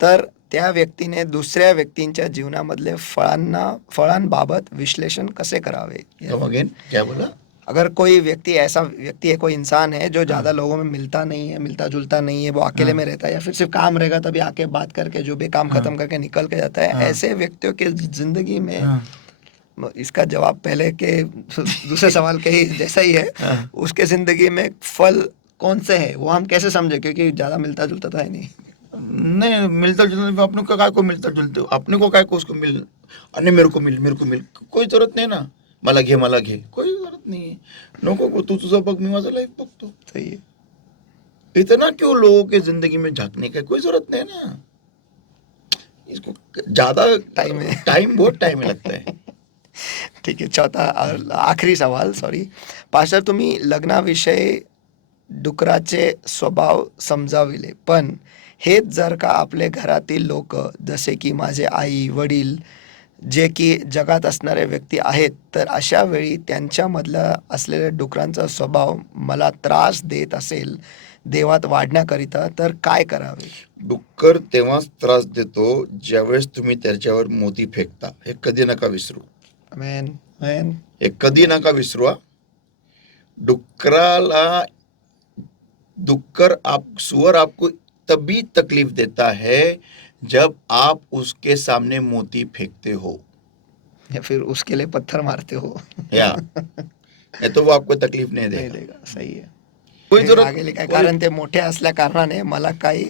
तर त्या व्यक्तीने दुसऱ्या व्यक्तींच्या जीवनामधले फळांबाबत विश्लेषण कसे करावे? कम अगेन, क्या बोला? अगर कोई व्यक्ति ऐसा व्यक्ति है, कोई इंसान है जो ज़्यादा लोगों में मिलता नहीं है, मिलता जुलता नहीं है, वो अकेले में रहता है या फिर सिर्फ काम रहेगा तभी आके बात करके जो भी काम खत्म करके निकल के जाता है, ऐसे व्यक्तियों की जिंदगी में इसका जवाब पहले के दूसरे सवाल के ही जैसा ही है, उसके जिंदगी में फल कौन से है वो हम कैसे समझे, क्योंकि ज़्यादा मिलता जुलता तो है नहीं. नहीं, मिलता जुलता अपने को काय को मिलता जुलते हो, अपने को काय को उसको मिल, अरे मेरे को मिल, कोई जरूरत नहीं ना. मला घे, कोई जरूरत नहीं है. नको को तू तुझं बघ, मी माझं लाईफ बघतो. सही है. इतना क्यों लोगों के जिंदगी में झांकने का, कोई जरूरत नहीं ना. इसको ज्यादा बहुत टाइम लगता है. ठीक आहे. चौथा आखरी सवाल, सॉरी पास्टर, तुम्ही लग्नाविषयी डुकराचे स्वभाव समजाविले, पण हेच जर का आपले घरातील लोक जसे की माझे आई वडील जे की जगात असणारे व्यक्ती आहेत, तर अशा वेळी त्यांच्यामधला असलेल्या डुकरांचा स्वभाव मला त्रास देत असेल देवात वाढण्याकरिता, तर काय करावे? डुक्कर तेव्हाच त्रास देतो ज्यावेळेस तुम्ही त्याच्यावर मोती फेकता. हे कधी नका विसरू. आमेन. आमेन. हे कधी नका विसरू. सुअर आपको तभी तकलीफ देता है जब आप उसके सामने मोती फेंकते हो या फिर उसके लिए पत्थर मारते हो. या नहीं तो वो आपको तकलीफ नहीं नाही देगा. देगा. सही आहे. कोई जरूरत मागेली काय, कारण ते मोठे असल्या कारणाने मला काही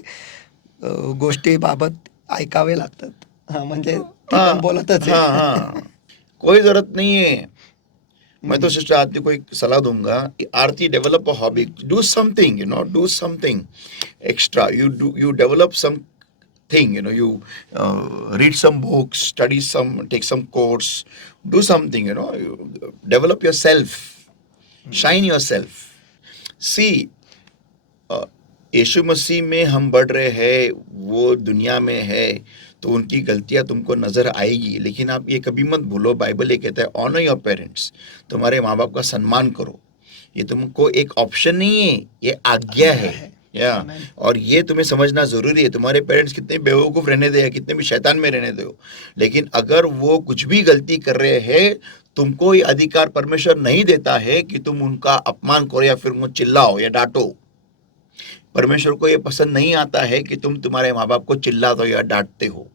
गोष्टीबाबत ऐकावे लागतात. हा, म्हणजे ते पण बोलतच आहे. हाँ, कोई जरूरत नहीं है. मैं तो सिस्टर आरती को एक सलाह दूंगा कि Aarti, develop a hobby, do something, do something extra. You develop something, you read some books, take some course, do something, you develop yourself, shine yourself. See, यीशु मसीह में हम बढ़ रहे हैं, वो दुनिया में है, तो उनकी गलतियां तुमको नजर आएगी, लेकिन आप ये कभी मत भूलो, बाइबल ये कहता है ऑनर योर पेरेंट्स, तुम्हारे माँ बाप का सम्मान करो. ये तुमको एक ऑप्शन नहीं है, ये आज्ञा है. या और ये तुम्हें समझना जरूरी है. तुम्हारे पेरेंट्स कितने बेवकूफ रहने दे या कितने भी शैतान में रहने दो, लेकिन अगर वो कुछ भी गलती कर रहे हैं, तुमको ये अधिकार परमेश्वर नहीं देता है कि तुम उनका अपमान करो या फिर उनको चिल्लाओ या डांटो. परमेश्वर को ये पसंद नहीं आता है कि तुम तुम्हारे माँ बाप को चिल्लाते हो या डांटते हो,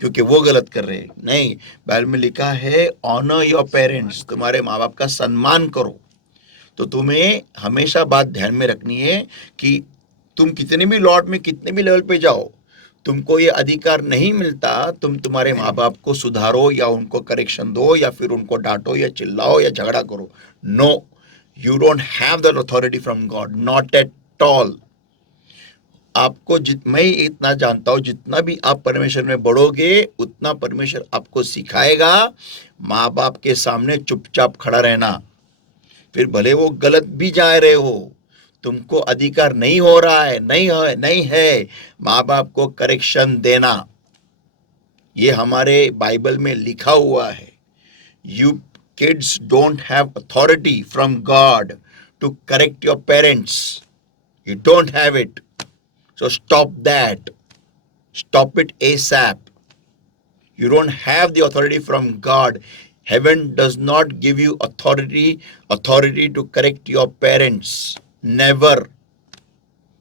क्योंकि वो गलत कर रहे हैं. नहीं, बाइबल में लिखा है ऑनर योर पेरेंट्स, तुम्हारे माँ बाप का सम्मान करो. तो तुम्हें हमेशा बात ध्यान में रखनी है कि तुम कितने भी लॉर्ड में कितने भी लेवल पे जाओ, तुमको ये अधिकार नहीं मिलता तुम तुम्हारे माँ बाप को सुधारो या उनको करेक्शन दो या फिर उनको डांटो या चिल्लाओ या झगड़ा करो. No, you don't have that authority from God, not at all. आपको मैं इतना जानता हूं, जितना भी आप परमेश्वर में बढ़ोगे उतना परमेश्वर आपको सिखाएगा माँ बाप के सामने चुपचाप खड़ा रहना. फिर भले वो गलत भी जा रहे हो, तुमको अधिकार नहीं हो रहा है, नहीं है माँ बाप को करेक्शन देना. ये हमारे बाइबल में लिखा हुआ है. You kids don't have authority from God to correct your parents. You don't have it. So stop that. Stop it ASAP. You don't have the authority from God. Heaven does not give you authority to correct your parents. Never.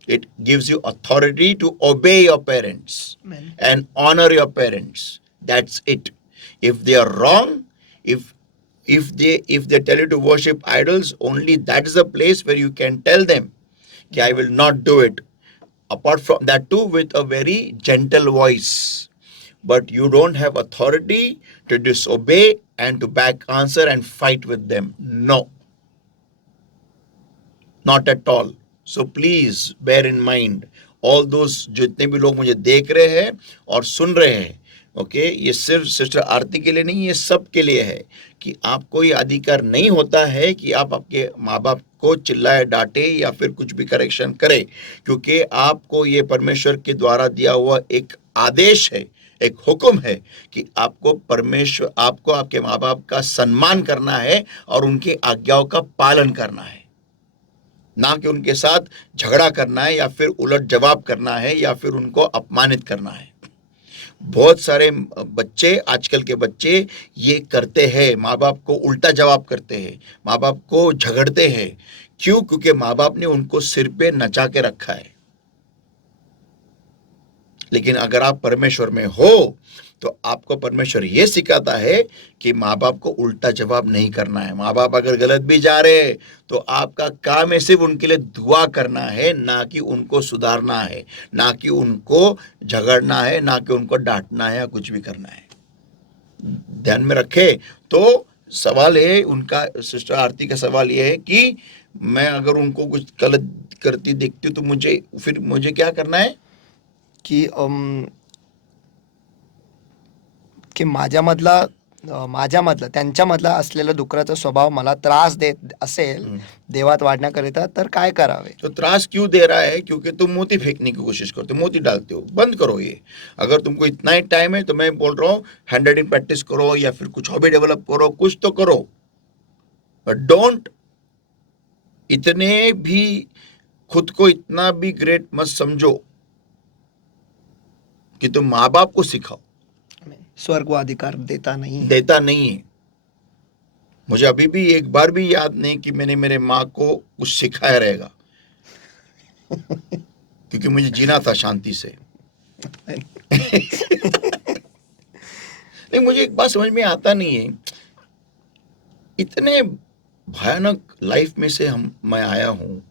It gives you authority to obey your parents. Amen. And honor your parents. That's it. If they are wrong, if they tell you to worship idols, only that is the place where you can tell them, okay, I will not do it. Apart from that too, with a very gentle voice. But you don't have authority to disobey and to back answer and fight with them. No. Not at all. So please bear in mind, all those जितने भी लोग मुझे देख रहे हैं और सुन रहे हैं, ओके, ये सिर्फ सिस्टर आरती के लिए नहीं, ये सब के लिए है कि आपको ये अधिकार नहीं होता है कि आप आपके माँ बाप को चिल्लाए, डांटे या फिर कुछ भी करेक्शन करें, क्योंकि आपको ये परमेश्वर के द्वारा दिया हुआ एक आदेश है, एक हुक्म है कि आपको परमेश्वर, आपको आपके माँ बाप का सम्मान करना है और उनकी आज्ञाओं का पालन करना है, ना कि उनके साथ झगड़ा करना है या फिर उलट जवाब करना है या फिर उनको अपमानित करना है। बहुत सारे बच्चे, आजकल के बच्चे ये करते हैं, माँ बाप को उल्टा जवाब करते हैं, माँ बाप को झगड़ते हैं। क्यों? क्योंकि माँ बाप ने उनको सिर पे नचा के रखा है। लेकिन अगर आप परमेश्वर में हो तो आपको परमेश्वर ये सिखाता है कि माँ बाप को उल्टा जवाब नहीं करना है। माँ बाप अगर गलत भी जा रहे हैं तो आपका काम है सिर्फ उनके लिए दुआ करना है, ना कि उनको सुधारना है, ना कि उनको झगड़ना है, ना कि उनको डांटना है या कुछ भी करना है। ध्यान में रखे। तो सवाल है उनका, सिस्टर आरती का सवाल ये है कि मैं अगर उनको कुछ गलत करती देखती हूँ तो फिर मुझे क्या करना है? की माझ्यामधलं त्यांच्यामधला असलेला डुकराचा स्वभाव मला त्रास देत असेल देवात वाढण्याकरिता, तर काय करावे? तो त्रास क्यों दे रहा है? क्योंकि तुम मोती फेंकने की कोशिश करते हो, मोती डालते हो। बंद करो ये। अगर तुमको इतना ही टाइम है तो मैं बोल रहा हूँ हैंड राइटिंग प्रैक्टिस करो या फिर कुछ हॉबी डेवलप करो, कुछ तो करो, बट डोंट इतने भी खुद को इतना भी ग्रेट मत समझो कि तुम माँ बाप को सिखाओ। स्वर्ग वो अधिकार देता नहीं है। मुझे अभी भी एक बार भी याद नहीं कि मैंने मेरे माँ को कुछ सिखाया रहेगा, क्योंकि मुझे जीना था शांति से। नहीं, मुझे एक बात समझ में आता नहीं है, इतने भयानक लाइफ में से मैं आया हूँ,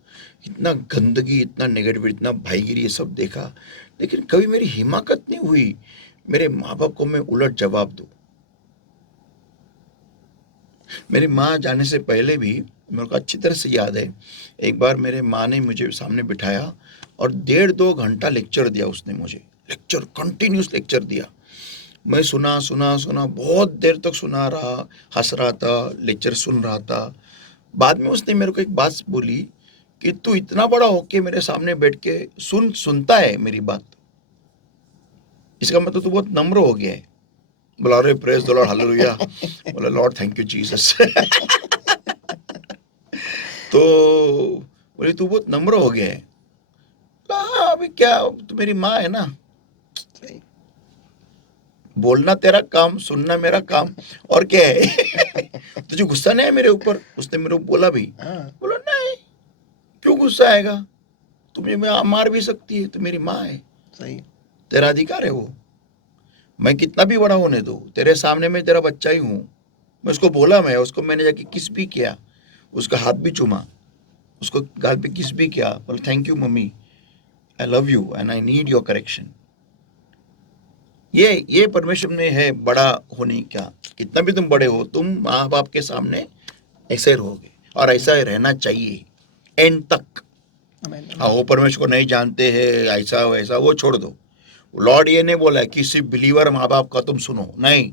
इतना गंदगी, इतना नेगेटिव, इतना भाईगिरी, ये सब देखा, लेकिन कभी मेरी हिम्मत नहीं हुई मेरे माँ बाप को मैं उलट जवाब दूं। मेरी माँ जाने से पहले भी मेरे को अच्छी तरह से याद है, एक बार मेरे माँ ने मुझे सामने बिठाया और 1.5-2 घंटा लेक्चर दिया उसने मुझे, कंटिन्यूस लेक्चर दिया। मैं सुना, बहुत देर तक सुना रहा, हंस रहा था, लेक्चर सुन रहा था। बाद में उसने मेरे को एक बात बोली कि तू इतना बड़ा होके मेरे सामने बैठ के सुनता है मेरी बात, इसका मतलब तू बहुत नम्र हो गया है। बोला अरे प्रेज द लॉर्ड, हालेलुया। बोला लॉर्ड थैंक यू जीसस। तो बोली तू बहुत नम्र हो गया है। हाँ, अभी क्या, तू मेरी माँ है ना, बोलना तेरा काम, सुनना मेरा काम, और क्या है। तुझे गुस्सा नहीं है मेरे ऊपर? उसने मेरे को बोला भी। बोला नहीं, क्यों गुस्सा आएगा, तू मुझे मार भी सकती है, तो मेरी माँ है, सही, तेरा अधिकार है वो। मैं कितना भी बड़ा होने दो, तेरे सामने मैं तेरा बच्चा ही हूँ। मैं उसको बोला, मैंने जाके किस भी किया, उसका हाथ भी चूमा, उसको गाल पे किस भी किया, बोला thank you mummy, I love you and I need your correction. ये परमेश्वर में है बड़ा होने का। कितना भी तुम बड़े हो, तुम माँ बाप के सामने ऐसे रहोगे और ऐसा रहना चाहिए एंड तक। हाँ, वो परमेश्वर को नहीं जानते हैं, ऐसा वैसा, वो छोड़ दो। लॉर्ड ये नहीं बोला है कि सिर्फ बिलीवर माँ बाप का तुम सुनो, नहीं।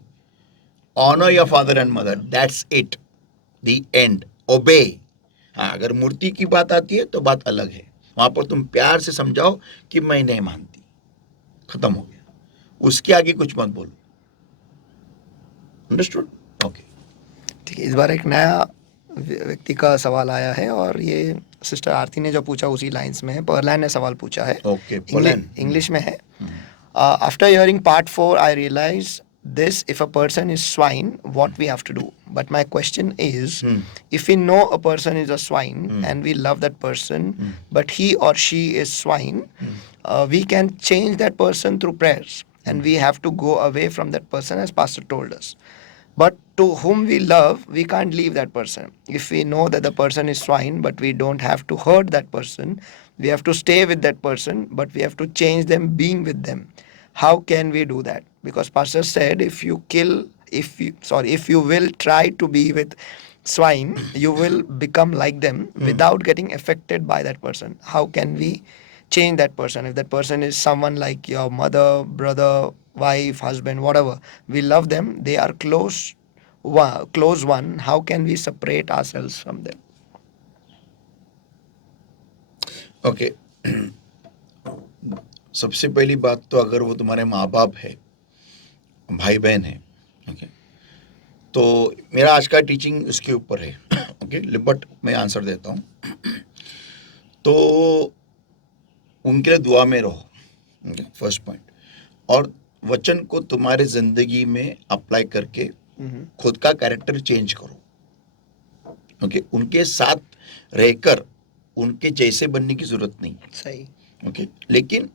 Honour your father and mother, that's it, the end, obey. हाँ, अगर मूर्ति की बात आती है तो बात अलग है, वहां पर तुम प्यार से समझाओ कि मैं नहीं मानती, खत्म हो गया, उसके आगे कुछ मत बोलो। अंडरस्टूड? ओके, ठीक है। इस बार एक नया व्यक्ति का सवाल आया है और ये सिस्टर आरती ने जो पूछा उसी लाइंस में है। परलैन ने सवाल पूछा है, ओके, पोलैंड। इंग्लिश में है। After hearing part 4 I realise this: if a person is swine, what we have to do. But my question is, if we know a person is a swine and we love that person, but he or she is swine, we can change that person through prayers, and we have to go away from that person, as pastor told us. But to whom we love, we can't leave that person. If we know that the person is swine, but we don't have to hurt that person, we have to stay with that person, but we have to change them being with them. How can we do that? Because pastor said, if you will try to be with swine, you will become like them without getting affected by that person. How can we change that person? If that person is someone like your mother, brother, wife, husband, whatever, we love them, they are close one, how can we separate ourselves from them? Okay, सबसे पहली बात तो अगर वो तुम्हारे माँ बाप है, भाई बहन है, ओके, तो मेरा आज का टीचिंग उसके ऊपर है, ओके, बट मैं आंसर देता हूँ। तो उनके लिए दुआ में रहो, ओके, फर्स्ट पॉइंट। और वचन को तुम्हारे जिंदगी में अप्लाई करके खुद का कैरेक्टर चेंज करो, ओके। उनके साथ रहकर उनके जैसे बनने की जरूरत नहीं है, सही, ओके। लेकिन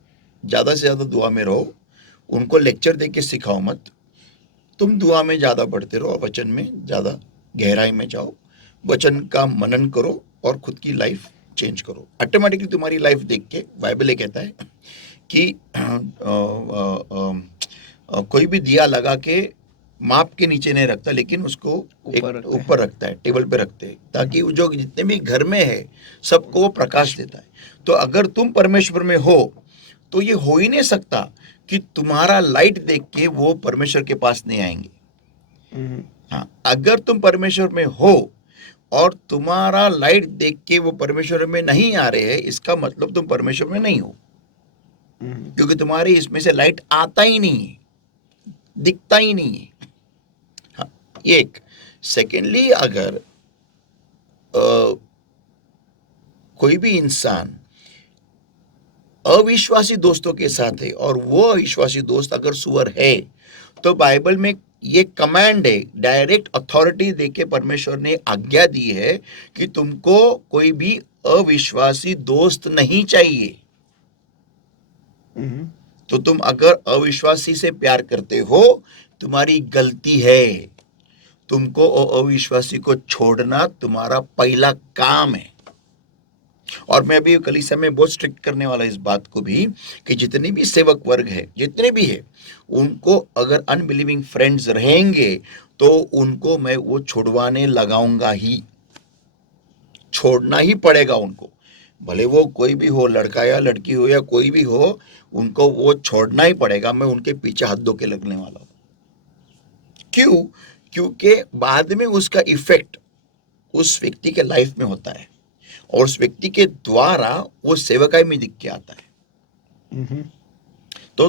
ज़्यादा से ज़्यादा दुआ में रहो, उनको लेक्चर दे के सिखाओ मत। तुम दुआ में ज़्यादा बढ़ते रहो, वचन में ज़्यादा गहराई में जाओ, वचन का मनन करो और खुद की लाइफ चेंज करो। ऑटोमेटिकली तुम्हारी लाइफ देख के बाइबल ये कहता है कि कोई भी दिया लगा के माप के नीचे नहीं रखता, लेकिन उसको ऊपर रखता है, टेबल पे रखते हैं, ताकि वो जो जितने भी घर में है सबको वो प्रकाश देता है। तो अगर तुम परमेश्वर में हो तो ये हो ही नहीं सकता कि तुम्हारा लाइट देख के वो परमेश्वर के पास नहीं आएंगे। हाँ, अगर तुम परमेश्वर में हो और तुम्हारा लाइट देख के वो परमेश्वर में नहीं आ रहे हैं, इसका मतलब तुम परमेश्वर में नहीं हो, क्योंकि तुम्हारी इसमें से लाइट आता ही नहीं है, दिखता ही नहीं है। हाँ, एक। सेकेंडली, अगर कोई भी इंसान अविश्वासी दोस्तों के साथ है और वो अविश्वासी दोस्त अगर सुअर है, तो बाइबल में ये कमांड है, डायरेक्ट अथॉरिटी देके परमेश्वर ने आज्ञा दी है कि तुमको कोई भी अविश्वासी दोस्त नहीं चाहिए। तो तुम अगर अविश्वासी से प्यार करते हो, तुम्हारी गलती है। तुमको अविश्वासी को छोड़ना तुम्हारा पहला काम है। और मैं अभी कलीसिया में बहुत स्ट्रिक्ट करने वाला इस बात को भी कि जितने भी सेवक वर्ग है, जितने भी है, उनको अगर अनबिलीविंग फ्रेंड्स रहेंगे तो उनको मैं वो छुड़वाने लगाऊंगा ही, छोड़ना ही पड़ेगा उनको। भले वो कोई भी हो, लड़का या लड़की हो या कोई भी हो, उनको वो छोड़ना ही पड़ेगा। मैं उनके पीछे हाथ धो के लगने वाला हूं। क्यों? क्योंकि बाद में उसका इफेक्ट उस व्यक्ति के लाइफ में होता है और उस व्यक्ति के द्वारा वो सेवकाई में दिख के आता है। तो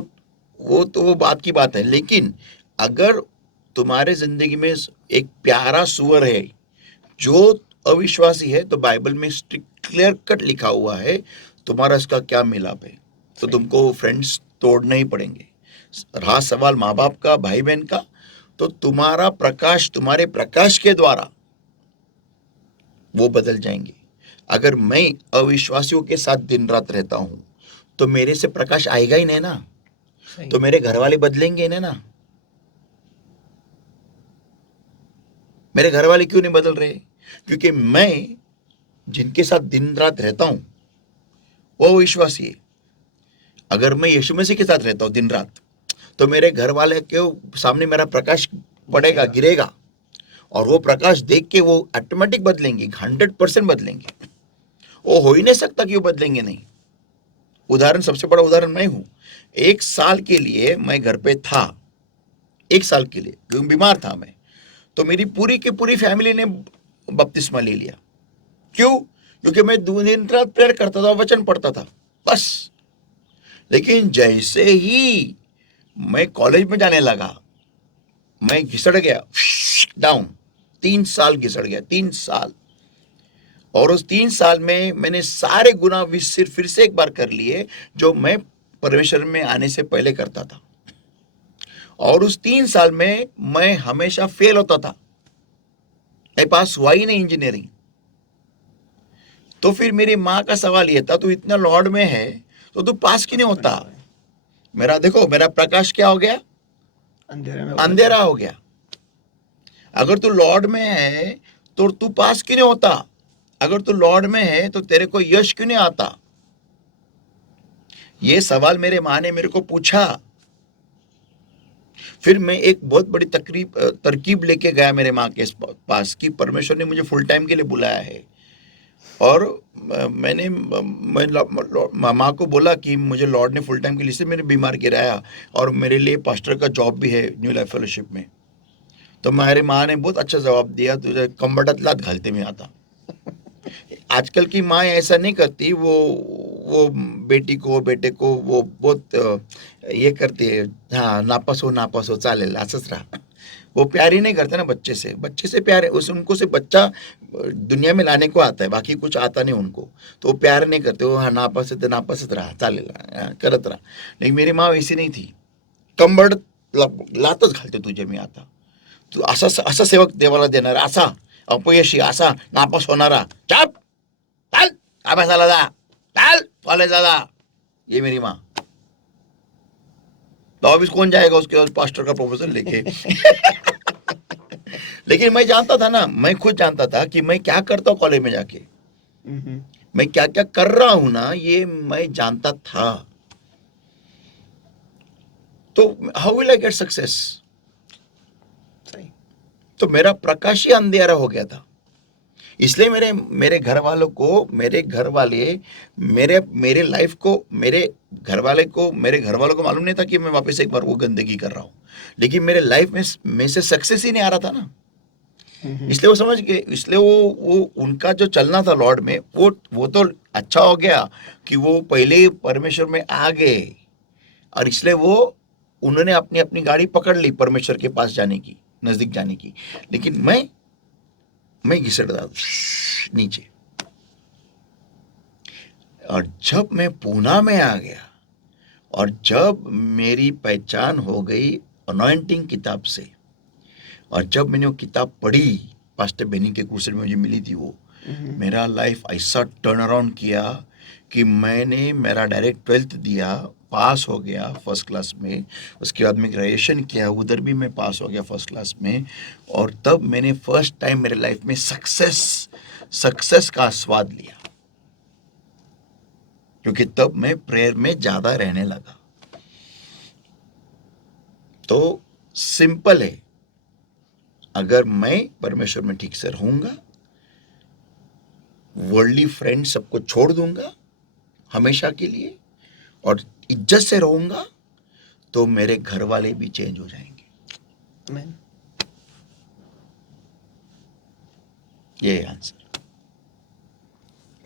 वो बात की बात है। लेकिन अगर तुम्हारे जिंदगी में एक प्यारा सुअर है जो अविश्वासी है, तो बाइबल में स्ट्रिक्ट क्लियर कट लिखा हुआ है तुम्हारा इसका क्या मिलाप है। तो तुमको फ्रेंड्स तोड़ने ही पड़ेंगे। रहा सवाल माँ बाप का, भाई बहन का, तो तुम्हारा प्रकाश, तुम्हारे प्रकाश के द्वारा वो बदल जाएंगे। अगर मैं अविश्वासियों के साथ दिन रात रहता हूं तो मेरे से प्रकाश आएगा ही नहीं ना, तो मेरे घर वाले बदलेंगे नहीं ना। मेरे घर वाले क्यों नहीं बदल रहे? क्योंकि मैं जिनके साथ दिन रात रहता हूं वो विश्वासी है। अगर मैं यीशु मसीह के साथ रहता हूं दिन रात, तो मेरे घर वाले के सामने मेरा प्रकाश पड़ेगा, गिरेगा, और वो प्रकाश देख के वो ऑटोमेटिक बदलेंगे, 100% बदलेंगे। वो हो ही नहीं सकता कि वो बदलेंगे नहीं। उदाहरण, सबसे बड़ा उदाहरण मैं हूं। 1 साल के लिए मैं घर पे था, 1 साल के लिए, क्योंकि बीमार था मैं। तो मेरी पूरी की पूरी फैमिली ने बपतिस्मा ले लिया। क्यों? क्योंकि मैं दिन रात प्रेयर करता था, वचन पढ़ता था, बस। लेकिन जैसे ही मैं कॉलेज में जाने लगा, मैं घिसड़ गया डाउन, 3 साल घिसड़ गया, 3 साल। और उस 3 साल में मैंने सारे गुनाह भी सिर्फ फिर से एक बार कर लिए जो मैं परमेश्वर में आने से पहले करता था। और उस 3 साल में मैं हमेशा फेल होता था, मेरे पास हुआ ही नहीं इंजीनियरिंग। तो फिर मेरी माँ का सवाल ये था, तू इतना लॉर्ड में है तो तू पास क्यों नहीं होता? मेरा देखो, मेरा प्रकाश क्या हो गया? अंधेरे में अंधेरा हो गया। अगर तू लॉर्ड में है तो तू पास क्यों नहीं होता? अगर तू लॉर्ड में है तो तेरे को यश क्यों नहीं आता? ये सवाल मेरे माँ ने मेरे को पूछा। फिर मैं एक बहुत बड़ी तरकीब लेके गया मेरे माँ के पास कि परमेश्वर ने मुझे फुल टाइम के लिए बुलाया है। और मैं माँ को बोला कि मुझे लॉर्ड ने फुल टाइम के लिए से मेरे बीमार गिराया और मेरे लिए पास्टर का जॉब भी है न्यू लाइफ फेलोशिप में। तो मेरी माँ ने बहुत अच्छा जवाब दिया, तुझे कंबरटात लात घालते में आता। आजकल की माँ ऐसा नहीं करती, वो बेटी को बेटे को वो बहुत ये करती है, हाँ नापास हो चालेल असंच राहा। वो प्यार ही नहीं करते ना बच्चे से प्यार है उस उनको से बच्चा दुनिया में लाने को आता है, बाकी कुछ आता नहीं उनको। तो वो प्यार नहीं करते, वो हाँ नापास है तो नापासच राहा चालेल करत राहा। लेकिन मेरी माँ वैसी नहीं थी, कंबरट लातच घालते तुझे मी आता, तू असा सेवक देवाला देणारा, असा अपयशी, असा नापास होणारा, चाप चल अभ्यासाला जा, चल कॉलेजला जा। ये मेरी माँ। तो ऑफिस कौन जाएगा उसके बाद पास्टर का प्रोपोजल लेके? लेकिन मैं जानता था ना, मैं खुद जानता था कि मैं क्या करता हूँ कॉलेज में जाके, मैं क्या क्या कर रहा हूं ना, ये मैं जानता था। तो how will I get success? सही। तो मेरा प्रकाश ही अंधेरा हो गया था। इसलिए मेरे घर वालों को, मेरे घर वालों को मालूम नहीं था कि मैं वापस एक बार वो गंदगी कर रहा हूँ। लेकिन मेरे लाइफ में से सक्सेस ही नहीं आ रहा था ना। इसलिए वो समझ गए, इसलिए वो उनका जो चलना था लॉर्ड में, वो तो अच्छा हो गया कि वो पहले ही परमेश्वर में आ गए। और इसलिए उन्होंने अपनी अपनी गाड़ी पकड़ ली परमेश्वर के पास जाने की, नजदीक जाने की। लेकिन मैं घिसट रहा नीचे। और जब मैं पूना में आ गया और जब मेरी पहचान हो गई अनॉइंटिंग किताब से, और जब मैंने वो किताब पढ़ी, पास्टर बेनी के क्रूसेड में मुझे मिली थी वो, मेरा लाइफ ऐसा टर्न अराउंड किया कि मैंने मेरा डायरेक्ट 12th दिया, पास हो गया फर्स्ट क्लास में। उसके बाद में ग्रेजुएशन किया, उधर भी मैं पास हो गया फर्स्ट क्लास में। और तब मैंने फर्स्ट टाइम मेरे लाइफ में सक्सेस का स्वाद लिया, क्योंकि तब मैं प्रेयर में ज़्यादा रहने लगा। तो सिंपल है, अगर मैं परमेश्वर में ठीक से रहूंगा, वर्ल्डली फ्रेंड सबको छोड़ दूंगा हमेशा के लिए, और इज्जत से रहूंगा, तो मेरे घर वाले भी चेंज हो जाएंगे। आमीन। ये आंसर।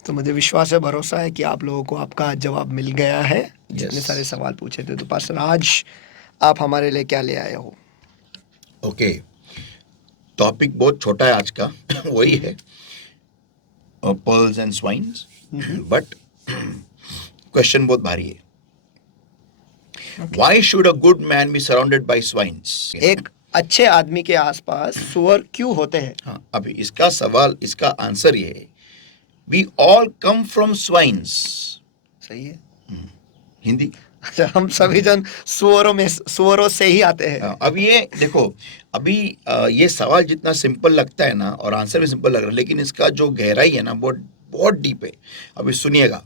तो मुझे विश्वास है, भरोसा है कि आप लोगों को आपका जवाब मिल गया है जितने Yes. सारे सवाल पूछे थे। तो पास्टर आज आप हमारे लिए क्या ले आए हो? ओके, टॉपिक बहुत छोटा है आज का। वही है pearls and swines, but question बहुत भारी है। Why should a good man be surrounded by swines? एक अच्छे आदमी के आसपास सुअर क्यों होते हैं? हाँ, अभी इसका आंसर ये है, we all come from swines। सही है। हिंदी। अच्छा, हम सभी जन सुअरों से ही आते हैं। हाँ, अब ये देखो, अभी ये सवाल जितना सिंपल लगता है ना, और आंसर भी सिंपल लग रहा है, लेकिन इसका जो गहराई है ना, बहुत बहुत डीप है। अभी सुनिएगा।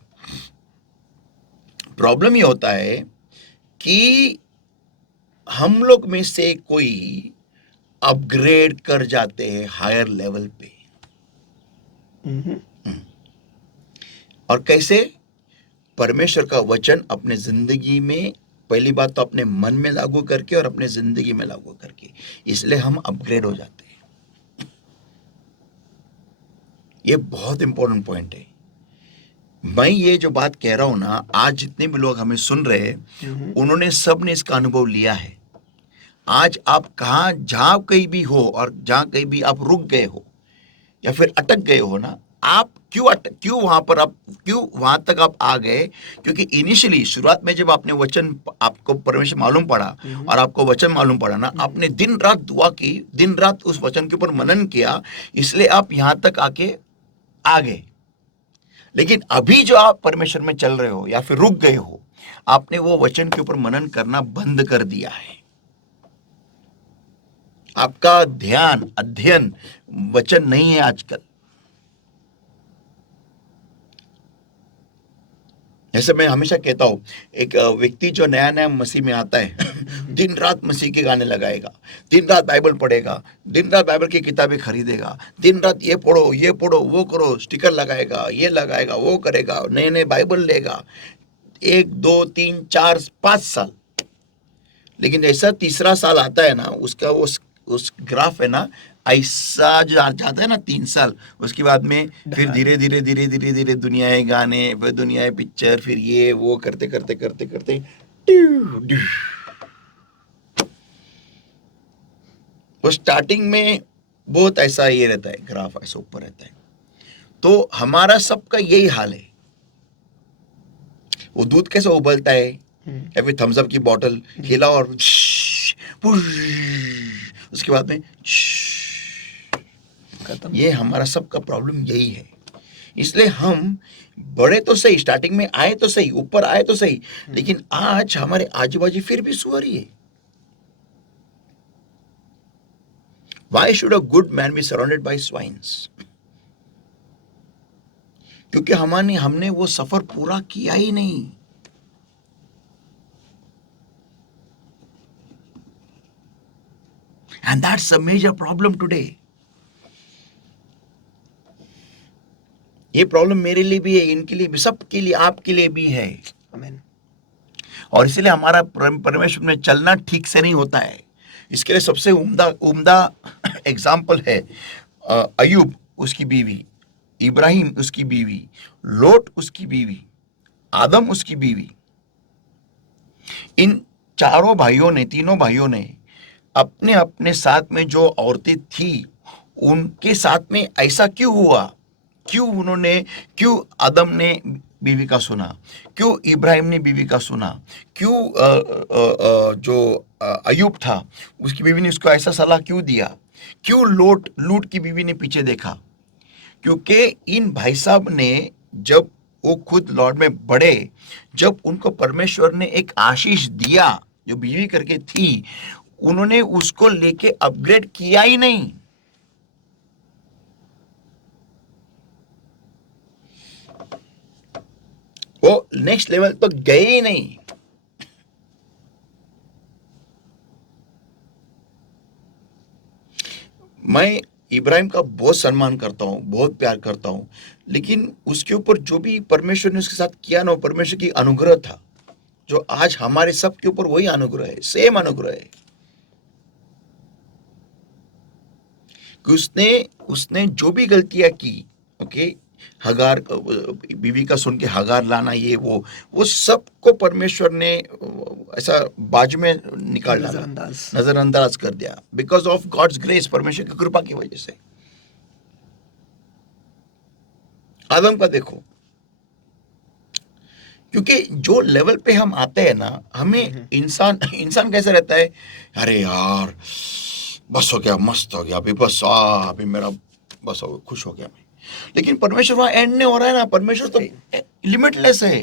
प्रॉब्लम ये होता है कि हम लोग में से कोई अपग्रेड कर जाते हैं हायर लेवल पे। और कैसे? परमेश्वर का वचन अपने जिंदगी में, पहली बात तो अपने मन में लागू करके और अपने जिंदगी में लागू करके, इसलिए हम अपग्रेड हो जाते हैं। ये बहुत इंपॉर्टेंट पॉइंट है। मैं ये जो बात कह रहा हूं ना, आज जितने भी लोग हमें सुन रहे हैं, उन्होंने सब ने इसका अनुभव लिया है। आज आप कहाँ जहाँ कहीं भी हो और जहाँ कहीं भी आप रुक गए हो या फिर अटक गए हो ना, आप क्यों वहां पर आप क्यों वहां तक आप आ गए? क्योंकि इनिशियली शुरुआत में जब आपने वचन, आपको परमेश्वर मालूम पड़ा और आपको वचन मालूम पड़ा ना, आपने दिन रात दुआ की, दिन रात उस वचन के ऊपर मनन किया, इसलिए आप यहां तक आके आ गए। लेकिन अभी जो आप परमेश्वर में चल रहे हो या फिर रुक गए हो, आपने वो वचन के ऊपर मनन करना बंद कर दिया है। आपका ध्यान, अध्ययन वचन नहीं है आजकल। जैसे मैं हमेशा कहता हूं, एक व्यक्ति जो नया नया मसीह में आता है दिन रात मसीह के गाने लगाएगा, दिन रात बाइबल पढ़ेगा, दिन रात बाइबल की किताबें खरीदेगा, दिन रात ये पढ़ो वो करो, स्टिकर लगाएगा, ये लगाएगा, वो करेगा, नए नए बाइबल लेगा, 1 2 3 4 5 साल। लेकिन जैसा तीसरा साल आता है ना, उसका उस ग्राफ है ना, ऐसा जो जाता है ना 3 साल, उसके बाद में फिर धीरे धीरे धीरे धीरे धीरे दुनियाए गाने, फिर दुनियाए पिक्चर, फिर ये वो करते करते करते करते ट्यू, ट्यू। वो स्टार्टिंग में बहुत ऐसा ये रहता है, ग्राफ ऐसा ऊपर रहता है। तो हमारा सबका यही हाल है। वो दूध कैसे उबलता है, या फिर थम्स अप की बोतल हिला और उसके बाद में खत्म। ये हमारा सबका प्रॉब्लम यही है। इसलिए हम बड़े तो सही, स्टार्टिंग में आए तो सही, ऊपर आए तो सही, लेकिन आज हमारे आजू बाजू फिर भी सुअर है। Why should a good man be surrounded by swines? क्योंकि हमने वो सफर पूरा किया ही नहीं। And that's a major problem today. ये प्रॉब्लम मेरे लिए भी है, इनके लिए भी, सबके लिए, आपके लिए भी है। आमीन। और इसीलिए हमारा परमेश्वर में चलना ठीक से नहीं होता है। इसके लिए सबसे उम्दा एग्जाम्पल है अयूब, उसकी बीवी, इब्राहिम उसकी बीवी, लोट उसकी बीवी, आदम उसकी बीवी। इन तीनों भाइयों ने अपने अपने साथ में जो औरतें थी, उनके साथ में ऐसा क्यों हुआ? क्यों आदम ने बीवी का सुना? क्यों इब्राहिम ने बीवी का सुना? क्यों जो अयूब था, उसकी बीवी ने उसको ऐसा सलाह क्यों दिया? क्यों लूट की बीवी ने पीछे देखा? क्योंकि इन भाई साहब ने, जब वो खुद लॉर्ड में बढ़े, जब उनको परमेश्वर ने एक आशीष दिया जो बीवी करके थी, उन्होंने उसको लेके अपग्रेड किया ही नहीं। वो नेक्स्ट लेवल तो गए ही नहीं। मैं इब्राहिम का बहुत सम्मान करता हूँ, बहुत प्यार करता हूँ, लेकिन उसके ऊपर जो भी परमेश्वर ने उसके साथ किया ना, वो परमेश्वर की अनुग्रह था, जो आज हमारे सब के ऊपर वही अनुग्रह है, सेम अनुग्रह है। कि उसने जो भी गलतियां की, ओके, हगार बीवी का सुन के हगार लाना, ये वो सबको परमेश्वर ने ऐसा बाजू में निकाल डाला, नजरअंदाज कर दिया, बिकॉज ऑफ गॉड्स ग्रेस, परमेश्वर की कृपा की वजह से। आदम का देखो, क्योंकि जो लेवल पे हम आते हैं ना, हमें इंसान कैसे रहता है, अरे यार बस हो गया, मस्त हो गया, अभी बस अभी मेरा बस हो, खुश हो गया मैं। लेकिन परमेश्वर वहां एंड नहीं हो रहा है ना, परमेश्वर तो लिमिटलेस है।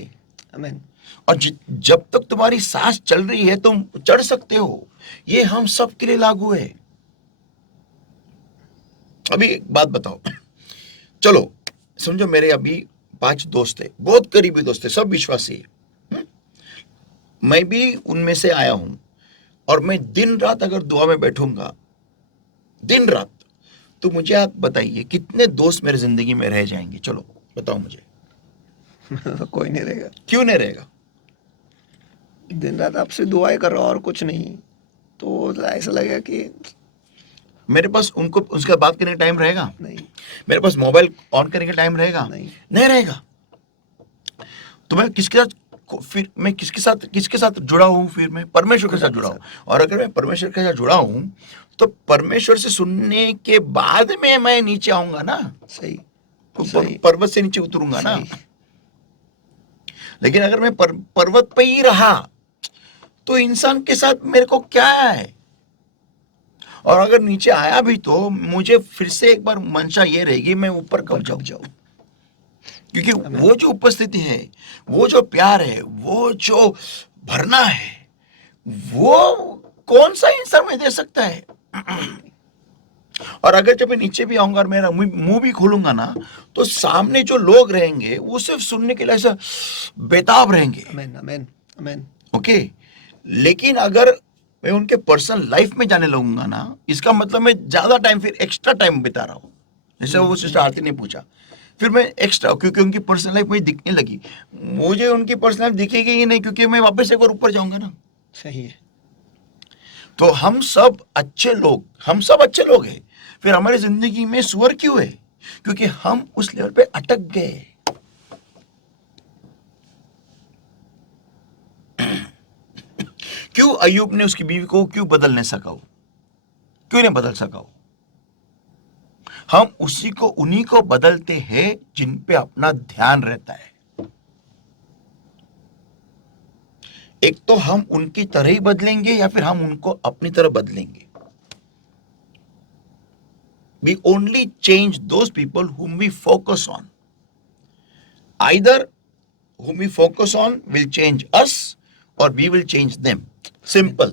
आमीन। और जब तक तुम्हारी सांस चल रही है, तुम चढ़ सकते हो। ये हम सब के लिए लागू है। अभी एक बात बताओ, चलो समझो मेरे अभी 5 दोस्त है, बहुत करीबी दोस्त है, सब विश्वासी है, मैं भी उनमें से आया हूं, और मैं दिन रात अगर दुआ में बैठूंगा, दिन रात, तो मुझे आप बताइए कितने दोस्त मेरे जिंदगी में रह जाएंगे? चलो बताओ मुझे। कोई नहीं रहेगा। क्यों नहीं रहेगा? दिन रात आपसे दुआएं कर रहा हूं और कुछ नहीं, तो ऐसा लगेगा कि मेरे पास उनको उसका बात करने का टाइम रहेगा? नहीं। मेरे पास मोबाइल ऑन करने का टाइम रहेगा? नहीं। नहीं रहेगा। तो मैं किसके साथ फिर मैं किसके साथ जुड़ा हूँ? फिर मैं परमेश्वर के साथ जुड़ा हूँ। और अगर मैं परमेश्वर के साथ जुड़ा हूँ तो परमेश्वर से सुनने के बाद में मैं नीचे आऊंगा ना, सही, पर्वत से नीचे उतरूंगा ना। सही। लेकिन अगर मैं पर्वत पे ही रहा तो इंसान के साथ मेरे को क्या है? और अगर नीचे आया भी तो मुझे फिर से एक बार मंशा ये रहेगी, मैं ऊपर कब जाऊं। क्योंकि वो जो उपस्थिति है, वो जो प्यार है, वो जो भरना है, वो कौन सा इंसान में दे सकता है? और अगर जब मैं नीचे भी आऊंगा और मेरा मुंह भी खोलूंगा ना, तो सामने जो लोग रहेंगे वो सिर्फ सुनने के लिए ऐसा बेताब रहेंगे। आमेन, आमेन, आमेन। ओके, लेकिन अगर मैं उनके पर्सनल लाइफ में जाने लगूंगा ना, इसका मतलब मैं ज्यादा टाइम, फिर एक्स्ट्रा टाइम बिता रहा हूँ। जैसे वो सिस्टर आरती ने पूछा, फिर मैं एक्स्ट्रा, क्योंकि उनकी पर्सनल लाइफ मुझे दिखने लगी, मुझे उनकी पर्सनल लाइफ दिखेगी ही नहीं, क्योंकि मैं वापस एक बार ऊपर जाऊंगा ना। सही है। तो हम सब अच्छे लोग हैं, फिर हमारी जिंदगी में सुअर क्यों है? क्योंकि हम उस लेवल पे अटक गए। क्यों अय्यूब ने उसकी बीवी को क्यों बदल नहीं सका? क्यों नहीं बदल सका? हम उन्हीं को बदलते हैं जिन पे अपना ध्यान रहता है। एक तो हम उनकी तरह ही बदलेंगे या फिर हम उनको अपनी तरह बदलेंगे। We only change those people whom we focus on. Either whom we focus on will change us or we will change them. Simple.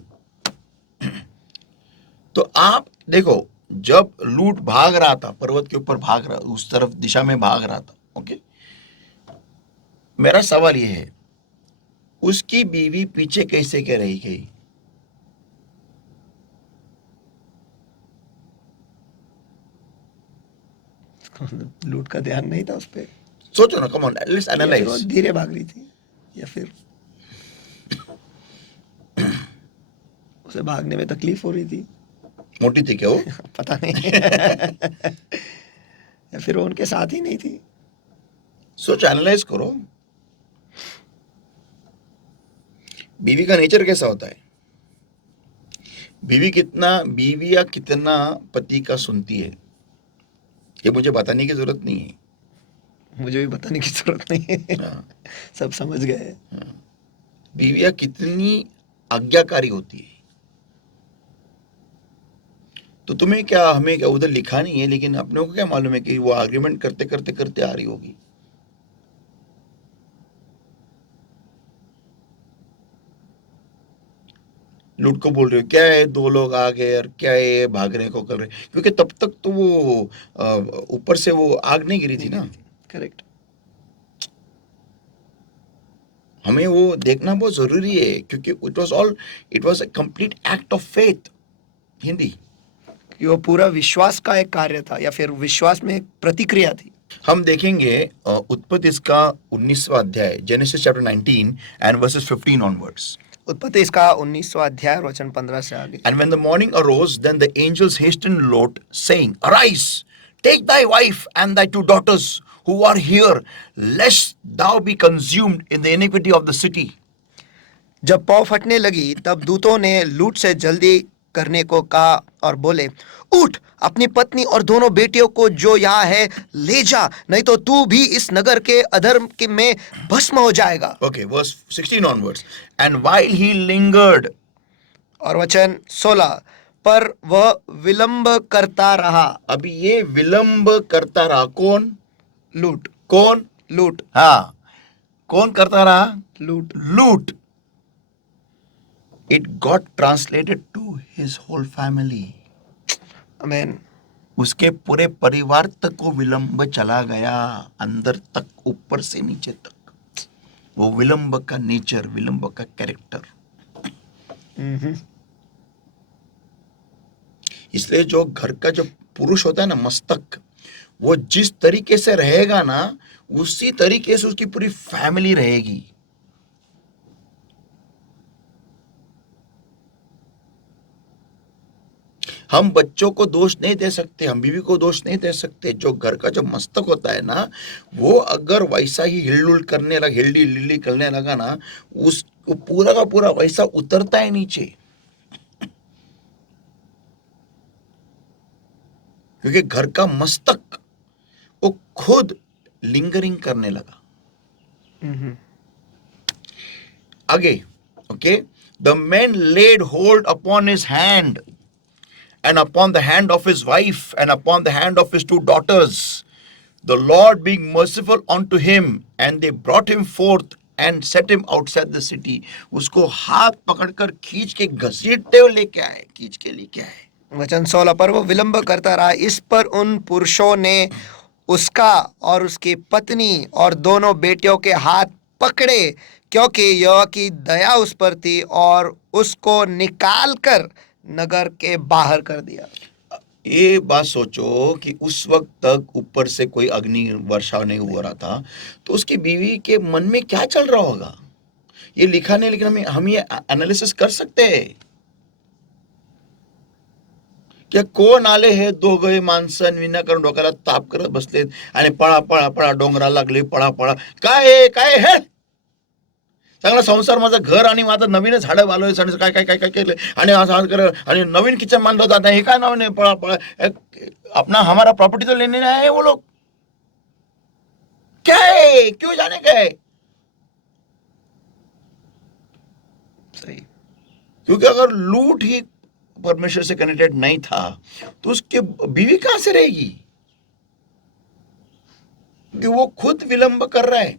तो आप देखो, जब लूट भाग रहा था, पर्वत के ऊपर भाग रहा, उस तरफ दिशा में भाग रहा था, ओके, मेरा सवाल यह है, उसकी बीवी पीछे कैसे के रही गई? लूट का ध्यान नहीं था उस पे, सोचो ना, कम ऑन, लेट्स या फिर वो एनालाइज। धीरे भाग रही थी, या फिर उसे भागने में तकलीफ हो रही थी। मोटी थी क्या वो? पता नहीं। या फिर वो उनके साथ ही नहीं थी। सोचो, एनालाइज करो, बीवी का नेचर कैसा होता है? बीवी या कितना पति का सुनती है, ये मुझे बताने की जरूरत नहीं है। मुझे भी बताने की जरूरत नहीं है। हाँ, सब समझ गए। बीवियां कितनी आज्ञाकारी होती है। तो हमें क्या उधर लिखा नहीं है, लेकिन अपने को क्या मालूम है कि वो आर्ग्यूमेंट करते करते करते आ रही होगी। लूट को बोल रहे हो क्या है, दो लोग आ गए और क्या है ये भागने को कर रहे, क्योंकि तब तक तो वो ऊपर से वो आग नहीं गिरी थी ना। करेक्ट। हमें वो देखना बहुत जरूरी है, क्योंकि it was a complete act of faith. Hindi, कि वो पूरा विश्वास का एक कार्य था, या फिर विश्वास में एक प्रतिक्रिया थी। हम देखेंगे उत्पत्ति इसका 19वां अध्याय, genesis chapter 19 and versus 15 onwards. उत्पत्ति इसका 19वां अध्याय वचन 15 से आगे। And when the morning arose, then the angels hastened Lot, saying, Arise, take thy wife and thy two daughters who are here, lest thou be consumed in the iniquity of the city. जब पौ फटने लगी, तब दूतों ने लूट से जल्दी करने को कहा और बोले, उठ, अपनी पत्नी और दोनों बेटियों को जो यहाँ है ले जा, नहीं तो तू भी इस नगर के अधर्म में भस्म हो जाएगा। Okay, verse 16 onwards. And while he lingered, और वचन 16, पर वह विलंब करता रहा। अभी ये विलंब करता रहा, कौन? लूट। कौन? लूट। हाँ, कौन करता रहा? लूट। लूट. It got translated to his whole family. आमेन। उसके पूरे परिवार तक वो विलंब चला गया, अंदर तक, ऊपर से नीचे तक। वो विलंब का नेचर, विलंब का कैरेक्टर। इसलिए जो घर का जो पुरुष होता है ना, मस्तक, वो जिस तरीके से रहेगा ना, उसी तरीके से उसकी पूरी फैमिली रहेगी। हम बच्चों को दोष नहीं दे सकते, हम बीवी को दोष नहीं दे सकते। जो घर का जो मस्तक होता है ना, वो अगर वैसा ही हिलडुल करने लगा, हिलडी लिल्ली करने लगा ना, उस वो पूरा का पूरा वैसा उतरता है नीचे, क्योंकि घर का मस्तक वो खुद लिंगरिंग करने लगा। आगे, okay, the man laid hold upon his hand and upon the hand of his wife and upon the hand of his 2 daughters, the Lord being merciful unto him, and they brought him forth and set him outside the city. उसको हाथ पकड़कर खींच के घसीटते हुए लेके आए, खींच के लेके आए। वचन 16 पर वो विलंब करता रहा। इस पर उन पुरुषों ने उसका और उसकी पत्नी और दोनों बेटियों के हाथ पकड़े, क्योंकि यहोवा की दया उस पर थी, और उसको निकाल कर नगर के बाहर कर दिया। ये बात सोचो कि उस वक्त तक ऊपर से कोई अग्नि वर्षा नहीं हो रहा था, तो उसकी बीवी के मन में क्या चल रहा होगा ये लिखा नहीं, लेकिन हम ये एनालिसिस कर सकते हैं की कोण आले हे दोघे माणसं विनाकारण डोक्याला ताप करत बसलेत आणि पळा पळा पळा डोंगराला लागले, पळा पळा, काय हे चांगला संसार, माझं घर आणि माझं नवीनच झाडं वालोय, काय काय काय काय केलं आणि असं कर, आणि नवीन किचन बांधलं जात हे काय नाव नाही, पळा पळा, अपना हमारा प्रॉपर्टी तो लेने आए वो लोग, क्या है, क्यों जाने गए? सही। क्योंकि अगर लूट ही परमेश्वर से कनेक्टेड नहीं था तो उसके बीवी कहां से रहेगी, कि वो खुद विलंब कर रहा है।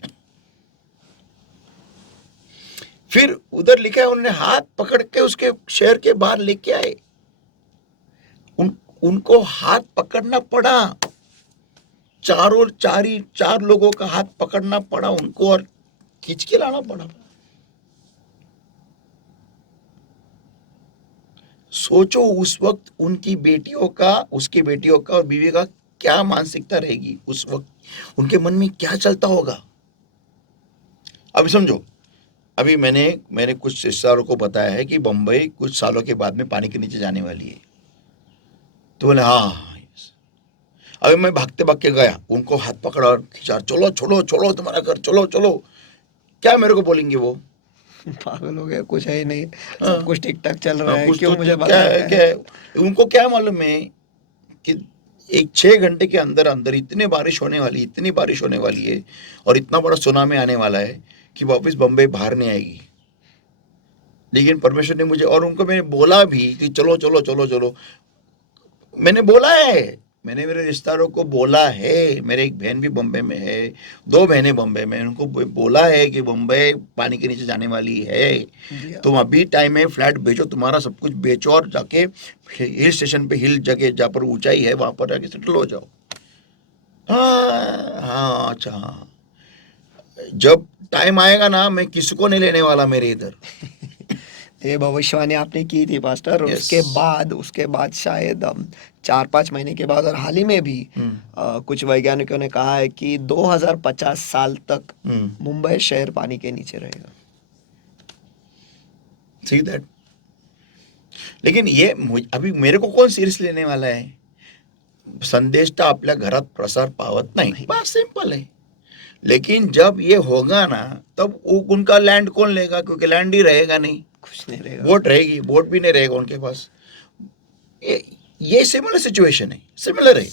फिर उधर लिखा है उन्होंने हाथ पकड़ के उसके शहर के बाहर लेके आए, उनको हाथ पकड़ना पड़ा, चार लोगों का हाथ पकड़ना पड़ा उनको और खींच के लाना पड़ा। सोचो उस वक्त उनकी बेटियों का, उसकी बेटियों का और बीवी का क्या मानसिकता रहेगी, उस वक्त उनके मन में क्या चलता होगा। अभी समझो, अभी मैंने कुछ रिश्तेदारों को बताया है कि बंबई कुछ सालों के बाद में पानी के नीचे जाने वाली है, तो बोले हाँ। अभी मैं भागते भाग के गया, उनको हाथ पकड़ा और खींचा, चलो छोड़ो छोड़ो तुम्हारा घर, चलो चलो। क्या मेरे को बोलेंगे वो, पागल हो गया, कुछ है ही नहीं, हाँ, सब कुछ ठीक ठाक चल रहा है, कुछ क्यों तो मुझे क्या भगाना है, है? क्या है? उनको क्या मालूम है कि एक 6 घंटे के अंदर अंदर इतनी बारिश होने वाली है और इतना बड़ा सुनामी आने वाला है कि वापस बम्बई बाहर नहीं आएगी। लेकिन परमेश्वर ने मुझे और उनको मैंने बोला भी कि चलो चलो चलो चलो, मैंने बोला है, मैंने मेरे रिश्तेदारों को बोला है, मेरे एक बहन भी बम्बई में है, 2 बहनें बम्बई में, उनको बोला है कि बम्बई पानी के नीचे जाने वाली है, तुम अभी टाइम है, फ्लैट बेचो, तुम्हारा सब कुछ बेचो और जाके हिल स्टेशन पे, हिल जगह जहाँ पर ऊंचाई है वहां पर जाके सेटल हो जाओ। हाँ अच्छा, हाँ, जब टाइम आएगा ना मैं किसको नहीं लेने वाला मेरे इधर। ये भविष्यवाणी आपने की थी पास्टर, और Yes. उसके बाद शायद 4-5 महीने के बाद और हाल ही में भी कुछ वैज्ञानिकों ने कहा है कि 2050 साल तक मुंबई शहर पानी के नीचे रहेगा। See that? लेकिन ये अभी मेरे को कौन सीरियस लेने वाला है, संदेश तो आपल्या घरात प्रसार पावत नहीं, बात सिंपल है। लेकिन जब ये होगा ना तब उनका लैंड कौन लेगा, क्योंकि लैंड ही रहेगा नहीं, कुछ नहीं रहेगा, वोट रहेगी, वोट भी नहीं रहेगा उनके पास। ये सिमिलर सिचुएशन है, सिमिलर है।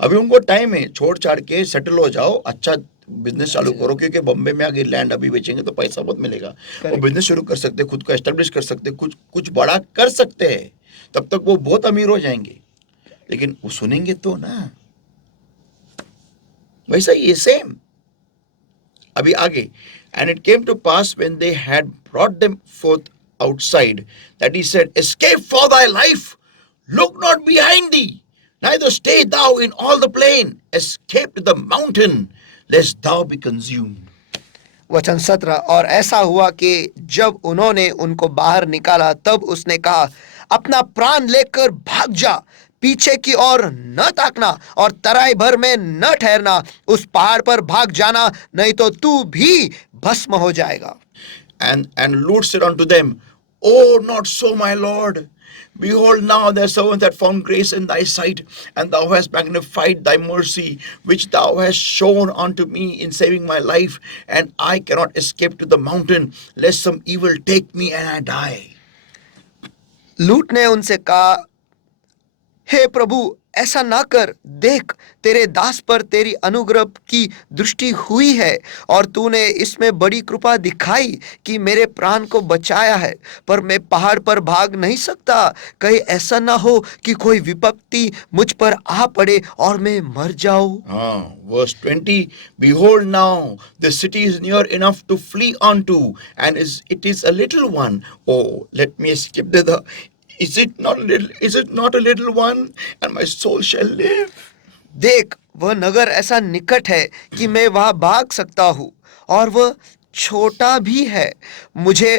अभी उनको टाइम है, छोड़ छाड़ के सेटल हो जाओ, अच्छा बिजनेस चालू करो, क्योंकि बॉम्बे में अगर लैंड अभी बेचेंगे तो पैसा बहुत मिलेगा, वो बिजनेस शुरू कर सकते, खुद को एस्टेब्लिश कर सकते, कुछ बड़ा कर सकते हैं, तब तक वो बहुत अमीर हो जाएंगे। लेकिन वो सुनेंगे तो ना, वैसा ये सेम अभी आगे। And it came to pass when they had brought them forth outside that he said, escape for thy life, look not behind thee, neither stay thou in all the plain, escape to the mountain, lest thou be consumed. वचन 17, और ऐसा हुआ कि जब उन्होंने उनको बाहर निकाला तब उसने कहा, अपना प्राण लेकर भाग जा, पीछे की ओर न ताकना और तराई भर में न ठहरना, उस पहाड़ पर भाग जाना, नहीं तो तू भी भस्म हो जाएगा। And Lord said unto them, Oh, not so, my Lord. Behold, now thy servant hath found grace in thy sight, and thou hast magnified thy mercy, which thou hast shown unto me in saving my life. And I cannot escape to the mountain, lest some evil take me and I die. लूट ने उनसे कहा, हे प्रभु, ऐसा ना कर। देख, तेरे दास पर तेरी अनुग्रह की दृष्टि हुई है, और तूने इसमें बड़ी कृपा दिखाई कि मेरे प्राण को बचाया है। पर मैं पहाड़ पर भाग नहीं सकता, कहीं ऐसा ना हो कि कोई विपत्ति मुझ पर आ पड़े और मैं मर जाऊं। Verse 20, behold, now the city is near enough to flee unto, and it is a little one. Oh, let me skip the is it not a little one, and my soul shall live. देख, वह नगर ऐसा निकट है कि मैं वहां भाग सकता हूँ, और वह छोटा भी है। मुझे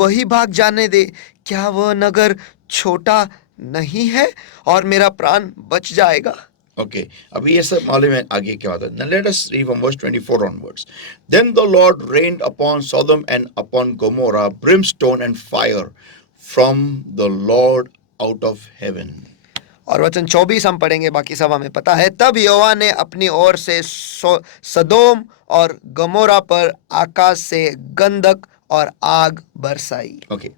वही भाग जाने दे। क्या वह नगर छोटा नहीं है और मेरा प्राण बच जाएगा? Okay, अभी ये सब मालूम है आगे क्या होता है. Now let us read from verse 24 onwards. Then the Lord rained upon Sodom and upon Gomorrah brimstone and fire from the Lord out of heaven. और वचन 24 हम पढ़ेंगे, बाकी सब हमें पता है। तब यहोवा ने अपनी ओर से सदोम और गमोरा पर आकाश से गंधक और आग बरसाई। Okay.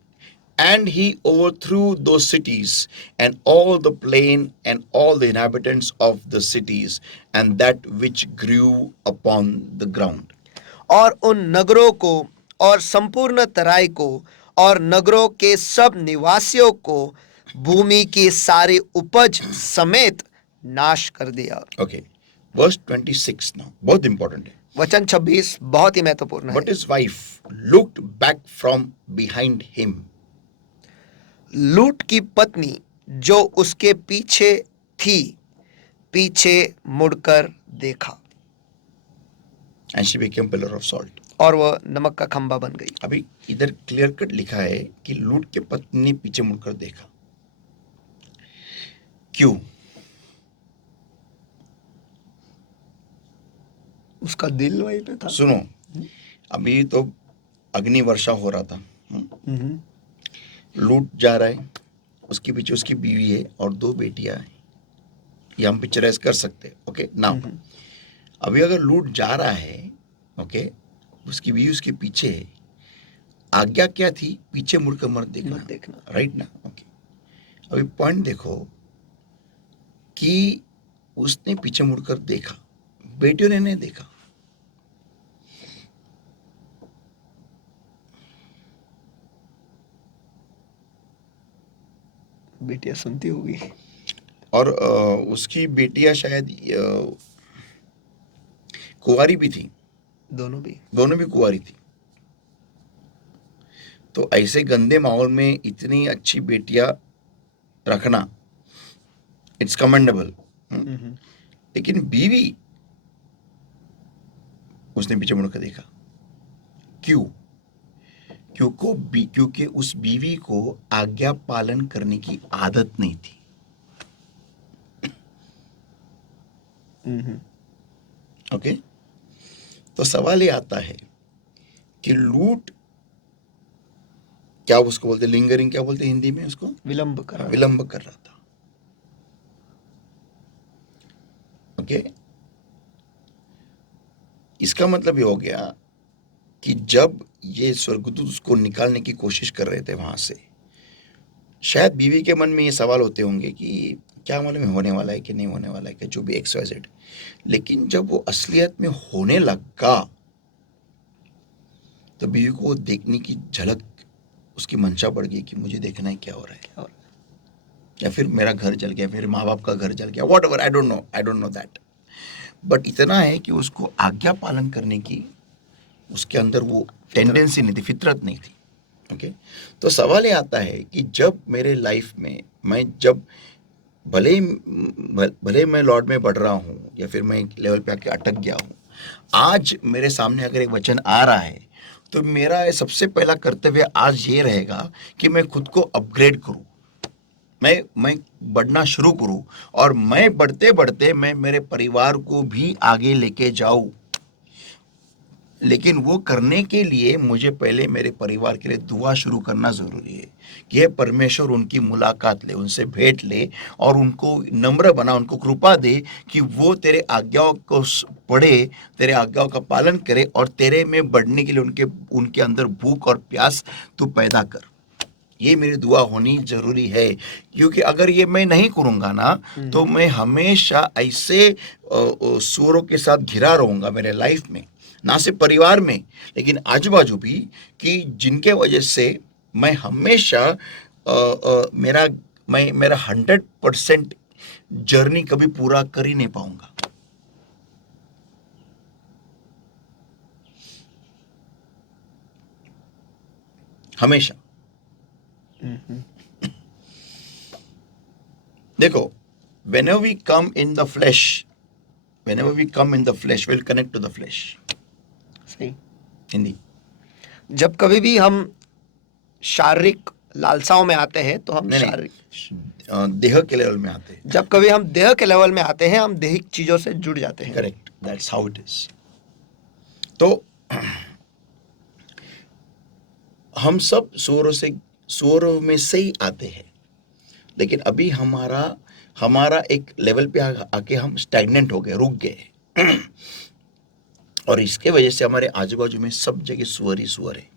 And he overthrew those cities and all the plain and all the inhabitants of the cities and that which grew upon the ground. और उन नगरों को और संपूर्ण तराई को और नगरों के सब निवासियों को भूमि की सारी उपज समेत नाश कर दिया। Okay. Verse 26 now. बहुत important है. वचन 26 बहुत ही महत्वपूर्ण है। But his wife looked back from behind him. लूट की पत्नी जो उसके पीछे थी, पीछे मुड़कर देखा। And she became pillar of salt. और वह नमक का खंभा बन गई। अभी इधर क्लियर कट लिखा है कि लूट के पत्नी ने पीछे मुड़कर देखा। क्यों? उसका दिल वहीं पे था। सुनो, अभी तो अग्नि वर्षा हो रहा था। लूट जा रहा है, उसके पीछे उसकी बीवी है और 2 बेटियां हैं। ये हम पिक्चराइज कर सकते हैं। ओके, नाउ अभी अगर लूट जा रहा है, ओके, उसकी बीवी उसके पीछे है, आज्ञा क्या थी? पीछे मुड़कर मत देखना, राइट ना? ओके, अभी पॉइंट देखो कि उसने पीछे मुड़कर देखा, बेटियों ने नहीं देखा। बेटियां सुनती होगी। और उसकी बेटियां शायद कुंवारी भी थी। दोनों भी कुंवारी थी। तो ऐसे गंदे माहौल में इतनी अच्छी बेटियां रखना, इट्स कमेंडेबल। लेकिन बीवी, उसने पीछे मुड़कर देखा। क्यों? क्योंकि उस बीवी को आज्ञा पालन करने की आदत नहीं थी। ओके, तो सवाल ये आता है कि लूट, क्या उसको बोलते, लिंगरिंग क्या बोलते हिंदी में उसको? विलंब कर रहा था। ओके, इसका मतलब ये हो गया कि जब ये स्वर्गदूत उसको निकालने की कोशिश कर रहे थे वहां से, शायद बीवी के मन में ये सवाल होते होंगे कि क्या मालूम होने वाला है कि नहीं होने वाला है, कि जो भी XYZ। लेकिन जब वो असलियत में होने लगा तो बीवी को देखने की झलक, उसकी मंशा बढ़ गई कि मुझे देखना है क्या हो रहा है, या फिर मेरा घर जल गया, मेरे माँ बाप का घर जल गया, whatever, I don't know that. But इतना है कि उसको आज्ञा पालन करने की उसके अंदर वो टेंडेंसी नहीं थी, फितरत नहीं थी। ओके, तो सवाल ये आता है कि जब मेरे लाइफ में मैं जब भले मैं लॉर्ड में बढ़ रहा हूँ या फिर मैं एक लेवल पे आके अटक गया हूँ, आज मेरे सामने अगर एक वचन आ रहा है तो मेरा सबसे पहला कर्तव्य आज ये रहेगा कि मैं खुद को अपग्रेड करूँ, मैं बढ़ना शुरू करूँ, और मैं बढ़ते बढ़ते मैं मेरे परिवार को भी आगे लेके जाऊँ। लेकिन वो करने के लिए मुझे पहले मेरे परिवार के लिए दुआ शुरू करना ज़रूरी है कि हे परमेश्वर उनकी मुलाकात ले, उनसे भेंट ले और उनको नम्र बना, उनको कृपा दे कि वो तेरे आज्ञाओं को पढ़े, तेरे आज्ञाओं का पालन करे और तेरे में बढ़ने के लिए उनके उनके अंदर भूख और प्यास तू पैदा कर। ये मेरी दुआ होनी जरूरी है, क्योंकि अगर ये मैं नहीं करूँगा ना तो मैं हमेशा ऐसे सूरों के साथ घिरा रहूँगा मेरे लाइफ में, ना सिर्फ परिवार में लेकिन आजू बाजू भी, कि जिनके वजह से मैं हमेशा मेरा 100% जर्नी कभी पूरा कर ही नहीं पाऊंगा। हमेशा देखो, whenever we come in the flesh, we'll connect to the flesh. सही। हिंदी। जब कभी भी हम शारीरिक लालसाओं में आते हैं तो हम नहीं शारीरिक, देह के लेवल में आते हैं। जब कभी हम देह के लेवल में आते हैं हम देहिक चीजों से जुड़ जाते हैं। Correct, that's how it is. तो हम सब सूरों में से ही आते हैं, लेकिन अभी हमारा एक लेवल पे आके हम स्टैग्नेंट हो गए, रुक गए और इसके वजह से हमारे आजू बाजू में सब जगह सुअर ही सुअर है।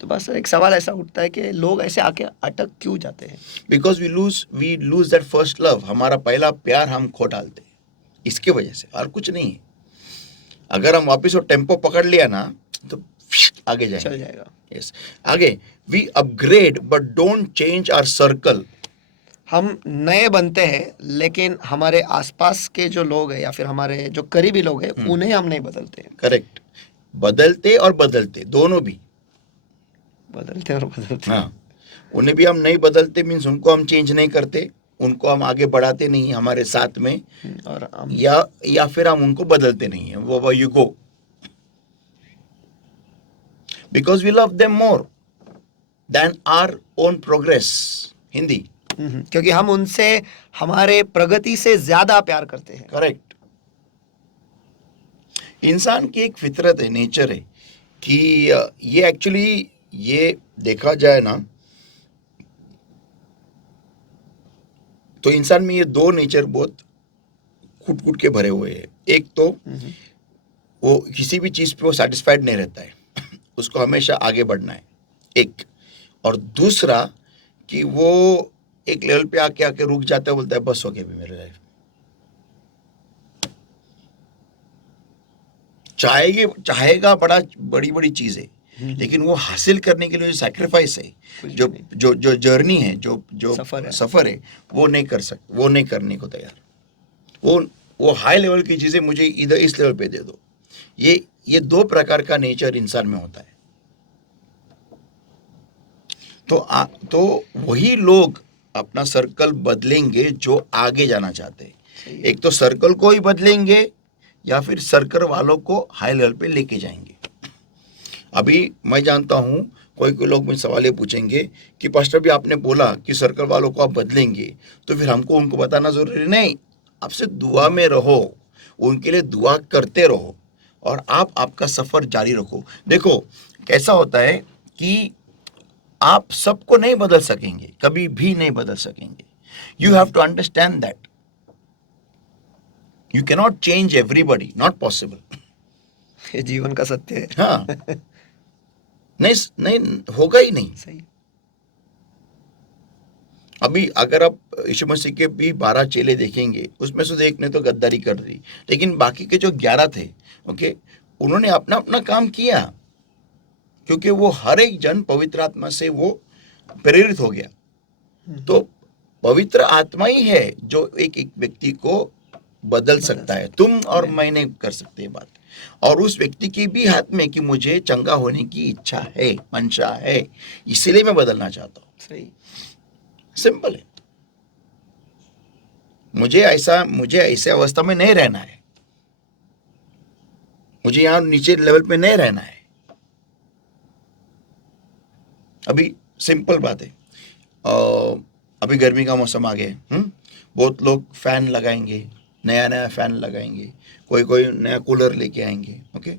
तो बस एक सवाल ऐसा उठता है कि लोग ऐसे आके अटक क्यों जाते हैं? Because we lose that first love, हमारा पहला प्यार हम खो डालते हैं, इसके वजह से, और कुछ नहीं है। अगर हम वापस वो टेम्पो पकड़ लिया ना तो आगे जाएंगे, चल जाएगा। यस, आगे। We upgrade but don't change our circle. हम नए बनते हैं लेकिन हमारे आसपास के जो लोग हैं या फिर हमारे जो करीबी लोग हैं उन्हें हम नहीं बदलते हैं। करेक्ट, बदलते और बदलते दोनों भी। बदलते और बदलते। हाँ, उन्हें भी हम नहीं बदलते, मीन्स उनको हम चेंज नहीं करते, उनको हम आगे बढ़ाते नहीं हमारे साथ में, और हम या फिर हम उनको बदलते नहीं है, वो you go, because we love them more than our own progress. Hindi. क्योंकि हम उनसे हमारे प्रगति से ज्यादा प्यार करते हैं। करेक्ट। इंसान की एक फितरत है, नेचर है कि ये एक्चुअली, ये देखा जाए ना तो इंसान में ये दो नेचर बहुत कूट कूट के भरे हुए हैं। एक तो वो किसी भी चीज पे वो सेटिस्फाइड नहीं रहता है, उसको हमेशा आगे बढ़ना है, एक। और दूसरा कि वो एक लेवल पे आके आके रुक जाता है, बोलता है बस हो गया भी मेरे लाइफ। चाहेगा बड़ी बड़ी चीजें, लेकिन वो हासिल करने के लिए जो सैक्रिफाइस है, जो जर्नी है, जो सफर है, वो नहीं कर सकते, वो नहीं करने को तैयार। वो हाई लेवल की चीजें मुझे इधर इस लेवल पे दे दो। ये दो प्रकार का नेचर इंसान में होता है। तो वही लोग अपना सर्कल बदलेंगे जो आगे जाना चाहते हैं। एक तो सर्कल को ही बदलेंगे या फिर सर्कल वालों को हाई लेवल पे लेके जाएंगे। अभी मैं जानता हूं कोई लोग मुझे सवाल ये पूछेंगे कि पास्टर भी आपने बोला कि सर्कल वालों को आप बदलेंगे, तो फिर हमको उनको बताना जरूरी नहीं। आपसे दुआ में रहो, उनके लिए दुआ करते रहो और आप आपका सफर जारी रखो। देखो कैसा होता है कि आप सबको नहीं बदल सकेंगे, कभी भी नहीं बदल सकेंगे। You have to understand that you can not change everybody, not possible. ये जीवन का सत्य है। हाँ, नहीं होगा ही नहीं। सही। अभी अगर आप यीशु मसीह के भी 12 चेले देखेंगे, उसमें से एक ने तो गद्दारी कर दी, लेकिन बाकी के जो 11 थे, ओके, उन्होंने अपना अपना काम किया, क्योंकि वो हर एक जन पवित्र आत्मा से वो प्रेरित हो गया। तो पवित्र आत्मा ही है जो एक व्यक्ति को बदल सकता है। तुम और मैं नहीं कर सकते बात, और उस व्यक्ति के भी हाथ में कि मुझे चंगा होने की इच्छा है, मंशा है, इसीलिए मैं बदलना चाहता हूँ। सही। सिंपल है। मुझे ऐसे अवस्था में नहीं रहना है, मुझे यहां नीचे लेवल पे नहीं रहना है। अभी सिंपल बात है, अभी गर्मी का मौसम आ गया, बहुत लोग फैन लगाएंगे, नया फैन लगाएंगे, कोई नया कूलर लेके आएंगे, ओके।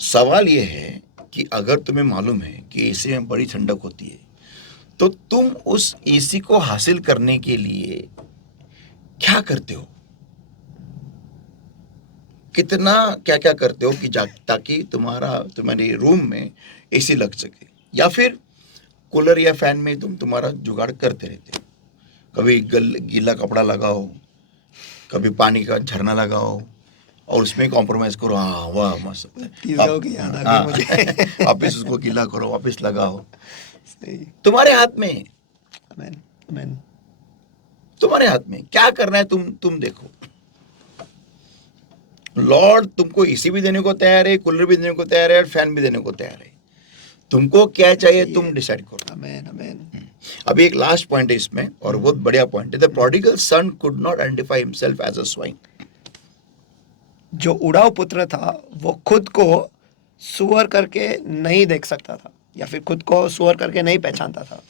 सवाल ये है कि अगर तुम्हें मालूम है कि एसी में बड़ी ठंडक होती है, तो तुम उस एसी को हासिल करने के लिए क्या करते हो? कितना क्या क्या करते हो कि ताकि तुम्हारे रूम में एसी लग सके, या फिर कूलर या फैन में तुम तुम्हारा जुगाड़ करते रहते हो? कभी गीला कपड़ा लगाओ, कभी पानी का झरना लगाओ और उसमें कॉम्प्रोमाइज करो। हाँ वाह मस्त। तीसगांव की याद आ गई हाँ मुझे। वापिस उसको गीला करो, वापिस लगाओ। सही। तुम्हारे हाथ में है, अमेन अमेन। तुम्हारे हाथ में क्या करना है, तुम देखो। लॉर्ड तुमको एसी भी देने को तैयार है, कूलर भी देने को तैयार है और फैन भी देने को तैयार है। तुमको क्या चाहिए तुम डिसाइड करो। Amen amen. अभी एक लास्ट पॉइंट है इसमें और बहुत बढ़िया पॉइंट है। The prodigal son could not identify himself as a swine. जो उड़ाऊ पुत्र था वो खुद को सुअर करके नहीं देख सकता था, या फिर खुद को सुअर करके नहीं पहचानता था।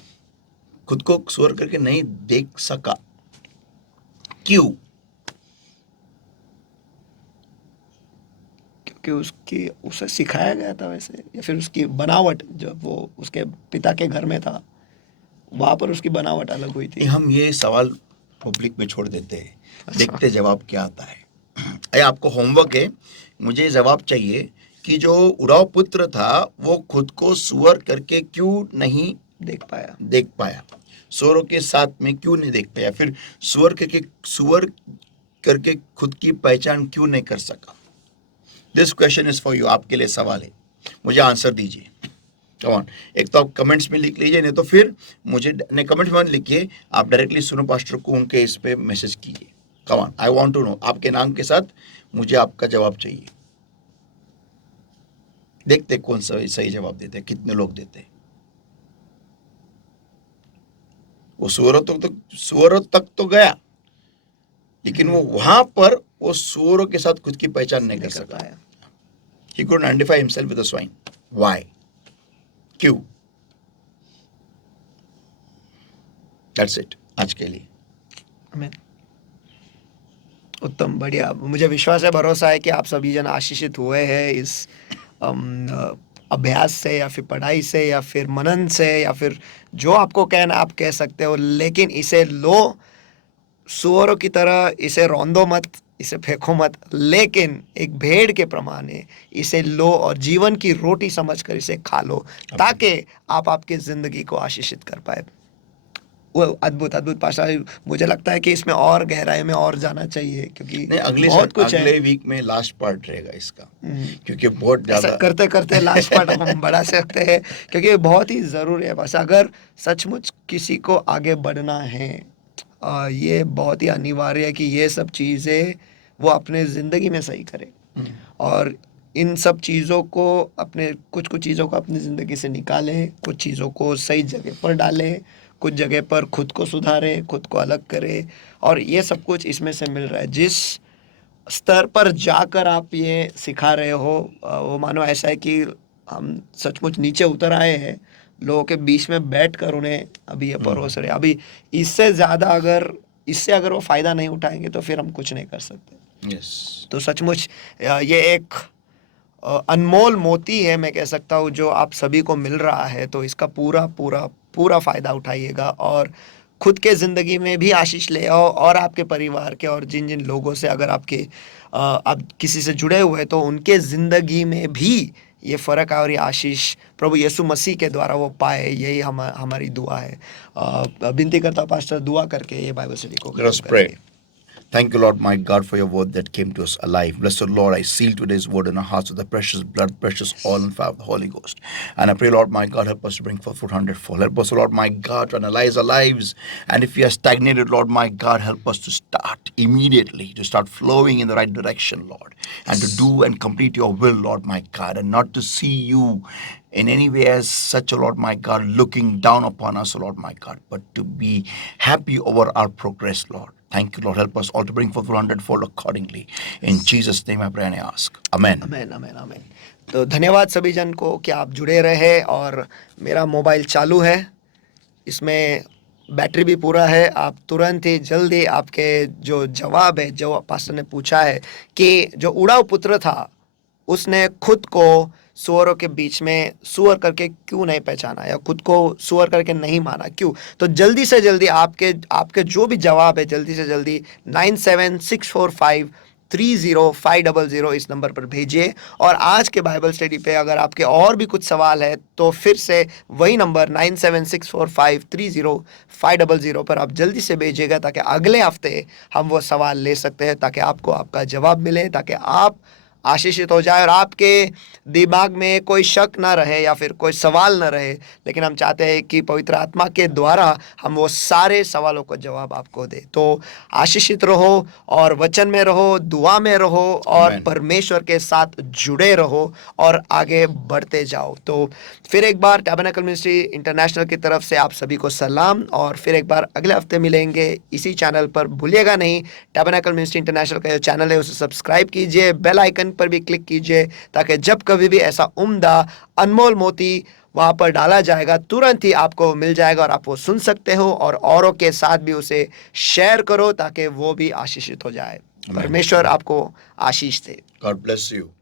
खुद को सुअर करके नहीं देख सका। क्यों? क्योंकि उसे सिखाया गया था वैसे, या फिर उसकी बनावट, जब वो उसके पिता के घर में था वहां पर उसकी बनावट अलग हुई थी। हम ये सवाल पब्लिक में छोड़ देते हैं, देखते जवाब क्या आता है। ये आपको होमवर्क है, मुझे जवाब चाहिए कि जो उड़ाऊ पुत्र था वो खुद को सुअर करके क्यों नहीं देख पाया। सुअरों के साथ में क्यों नहीं देख पाया, फिर सुअर करके खुद की पहचान क्यों नहीं कर सका। This question is for you, आपके लिए सवाल है, मुझे आंसर दीजिए। कम ऑन, एक तो आप कमेंट्स में लिख लीजिए, नहीं तो फिर मुझे नहीं, कमेंट्स में लिखिए, आप डायरेक्टली सुनो पास्टर को उनके इस पे मैसेज कीजिए। Come on, I want to know, आपके नाम के साथ मुझे आपका जवाब चाहिए। देखते कौन सा सही जवाब देते, कितने लोग देते। वो सुअरों तक तो गया, लेकिन वो वहां पर वो सुअरों के साथ खुद की पहचान नहीं कर सका। He couldn't identify himself with a swine. Why? क्यों? That's it आज के लिए। आमीन। उत्तम, बढ़िया। मुझे विश्वास है, भरोसा है कि आप सभी जन आशीषित हुए हैं इस अभ्यास से, या फिर पढ़ाई से, या फिर मनन से, या फिर जो आपको कहना आप कह सकते हो, लेकिन इसे लो सुअरों की तरह, इसे रौंदो मत, इसे फेंको मत, लेकिन एक भेड़ के प्रमाणे इसे लो और जीवन की रोटी समझकर इसे खा लो, ताकि आप आपकी जिंदगी को आशीषित कर पाए। वो अद्भुत अद्भुत पाशा। मुझे लगता है कि इसमें और गहराई में और जाना चाहिए, क्योंकि नहीं, बहुत कुछ है। अगले वीक में लास्ट पार्ट रहेगा इसका, क्योंकि बहुत ज्यादा करते करते लास्ट पार्ट हम बढ़ा सकते हैं, क्योंकि बहुत ही जरूरी है। बस अगर सचमुच किसी को आगे बढ़ना है, ये बहुत ही अनिवार्य है कि ये सब चीज़ें वो अपने ज़िंदगी में सही करे, और इन सब चीज़ों को कुछ चीज़ों को अपनी ज़िंदगी से निकाले, कुछ चीज़ों को सही जगह पर डाले, कुछ जगह पर खुद को सुधारे, खुद को अलग करे, और ये सब कुछ इसमें से मिल रहा है। जिस स्तर पर जाकर आप ये सिखा रहे हो, वो मानो ऐसा है कि हम सचमुच नीचे उतर आए हैं, लोगों के बीच में बैठकर उन्हें अभी ये परोस रहे। अभी इससे अगर वो फायदा नहीं उठाएंगे तो फिर हम कुछ नहीं कर सकते। यस। तो सचमुच ये एक अनमोल मोती है, मैं कह सकता हूँ, जो आप सभी को मिल रहा है। तो इसका पूरा पूरा पूरा फायदा उठाइएगा, और खुद के ज़िंदगी में भी आशीष ले आओ, और आपके परिवार के, और जिन जिन लोगों से अगर आप किसी से जुड़े हुए हैं, तो उनके ज़िंदगी में भी ये फ़र्क है और ये आशीष प्रभु यीशु मसीह के द्वारा वो पाए। यही हमारी दुआ है। विनती करता हूँ पास्टर, दुआ करके ये बाइबल स्टडी को Let us pray. Thank you, Lord, my God, for your word that came to us alive. Blessed Lord, I seal today's word in our hearts with the precious blood, precious oil and fire of the Holy Ghost. And I pray, Lord, my God, help us to bring forth fruit 100-fold. Help us, Lord, my God, to analyze our lives. And if we are stagnated, Lord, my God, help us to start immediately, to start flowing in the right direction, Lord, and to do and complete your will, Lord, my God, and not to see you in any way as such, Lord, my God, looking down upon us, Lord, my God, but to be happy over our progress, Lord. Thank you, Lord. Help us all to bring forth 100-fold accordingly. In Jesus' name I pray and I ask. Amen. आमेन आमेन आमेन। तो धन्यवाद सभी जन को कि आप जुड़े रहे, और मेरा मोबाइल चालू है, इसमें बैटरी भी पूरा है। आप तुरंत ही जल्दी आपके जो जवाब है, जो पास्टर ने पूछा है कि जो उड़ाऊ पुत्र था उसने खुद को सुअरों के बीच में सुअर करके क्यों नहीं पहचाना या खुद को सुअर करके नहीं माना, क्यों? तो जल्दी से जल्दी आपके आपके जो भी जवाब है जल्दी से जल्दी 9764530500 इस नंबर पर भेजिए। और आज के बाइबल स्टडी पे अगर आपके और भी कुछ सवाल है तो फिर से वही नंबर 9764530500 पर आप जल्दी से भेजिएगा, ताकि अगले हफ्ते हम वो सवाल ले सकते हैं, ताकि आपको आपका जवाब मिले, ताकि आप आशीषित हो जाए और आपके दिमाग में कोई शक ना रहे या फिर कोई सवाल ना रहे। लेकिन हम चाहते हैं कि पवित्र आत्मा के द्वारा हम वो सारे सवालों को जवाब आपको दे। तो आशीषित रहो और वचन में रहो, दुआ में रहो और Amen. परमेश्वर के साथ जुड़े रहो और आगे बढ़ते जाओ। तो फिर एक बार टैबरनेकल मिनिस्ट्री इंटरनेशनल की तरफ से आप सभी को सलाम, और फिर एक बार अगले हफ्ते मिलेंगे इसी चैनल पर। भूलिएगा नहीं, टैबरनेकल मिनिस्ट्री इंटरनेशनल का जो चैनल है उसे सब्सक्राइब कीजिए, बेल आइकन पर भी क्लिक कीजिए, ताकि जब कभी भी ऐसा उम्दा अनमोल मोती वहाँ पर डाला जाएगा तुरंत ही आपको मिल जाएगा और आप वो सुन सकते हो, और औरों के साथ भी उसे शेयर करो ताकि वो भी आशीषित हो जाए। Amen. परमेश्वर आपको आशीष दे। God bless you.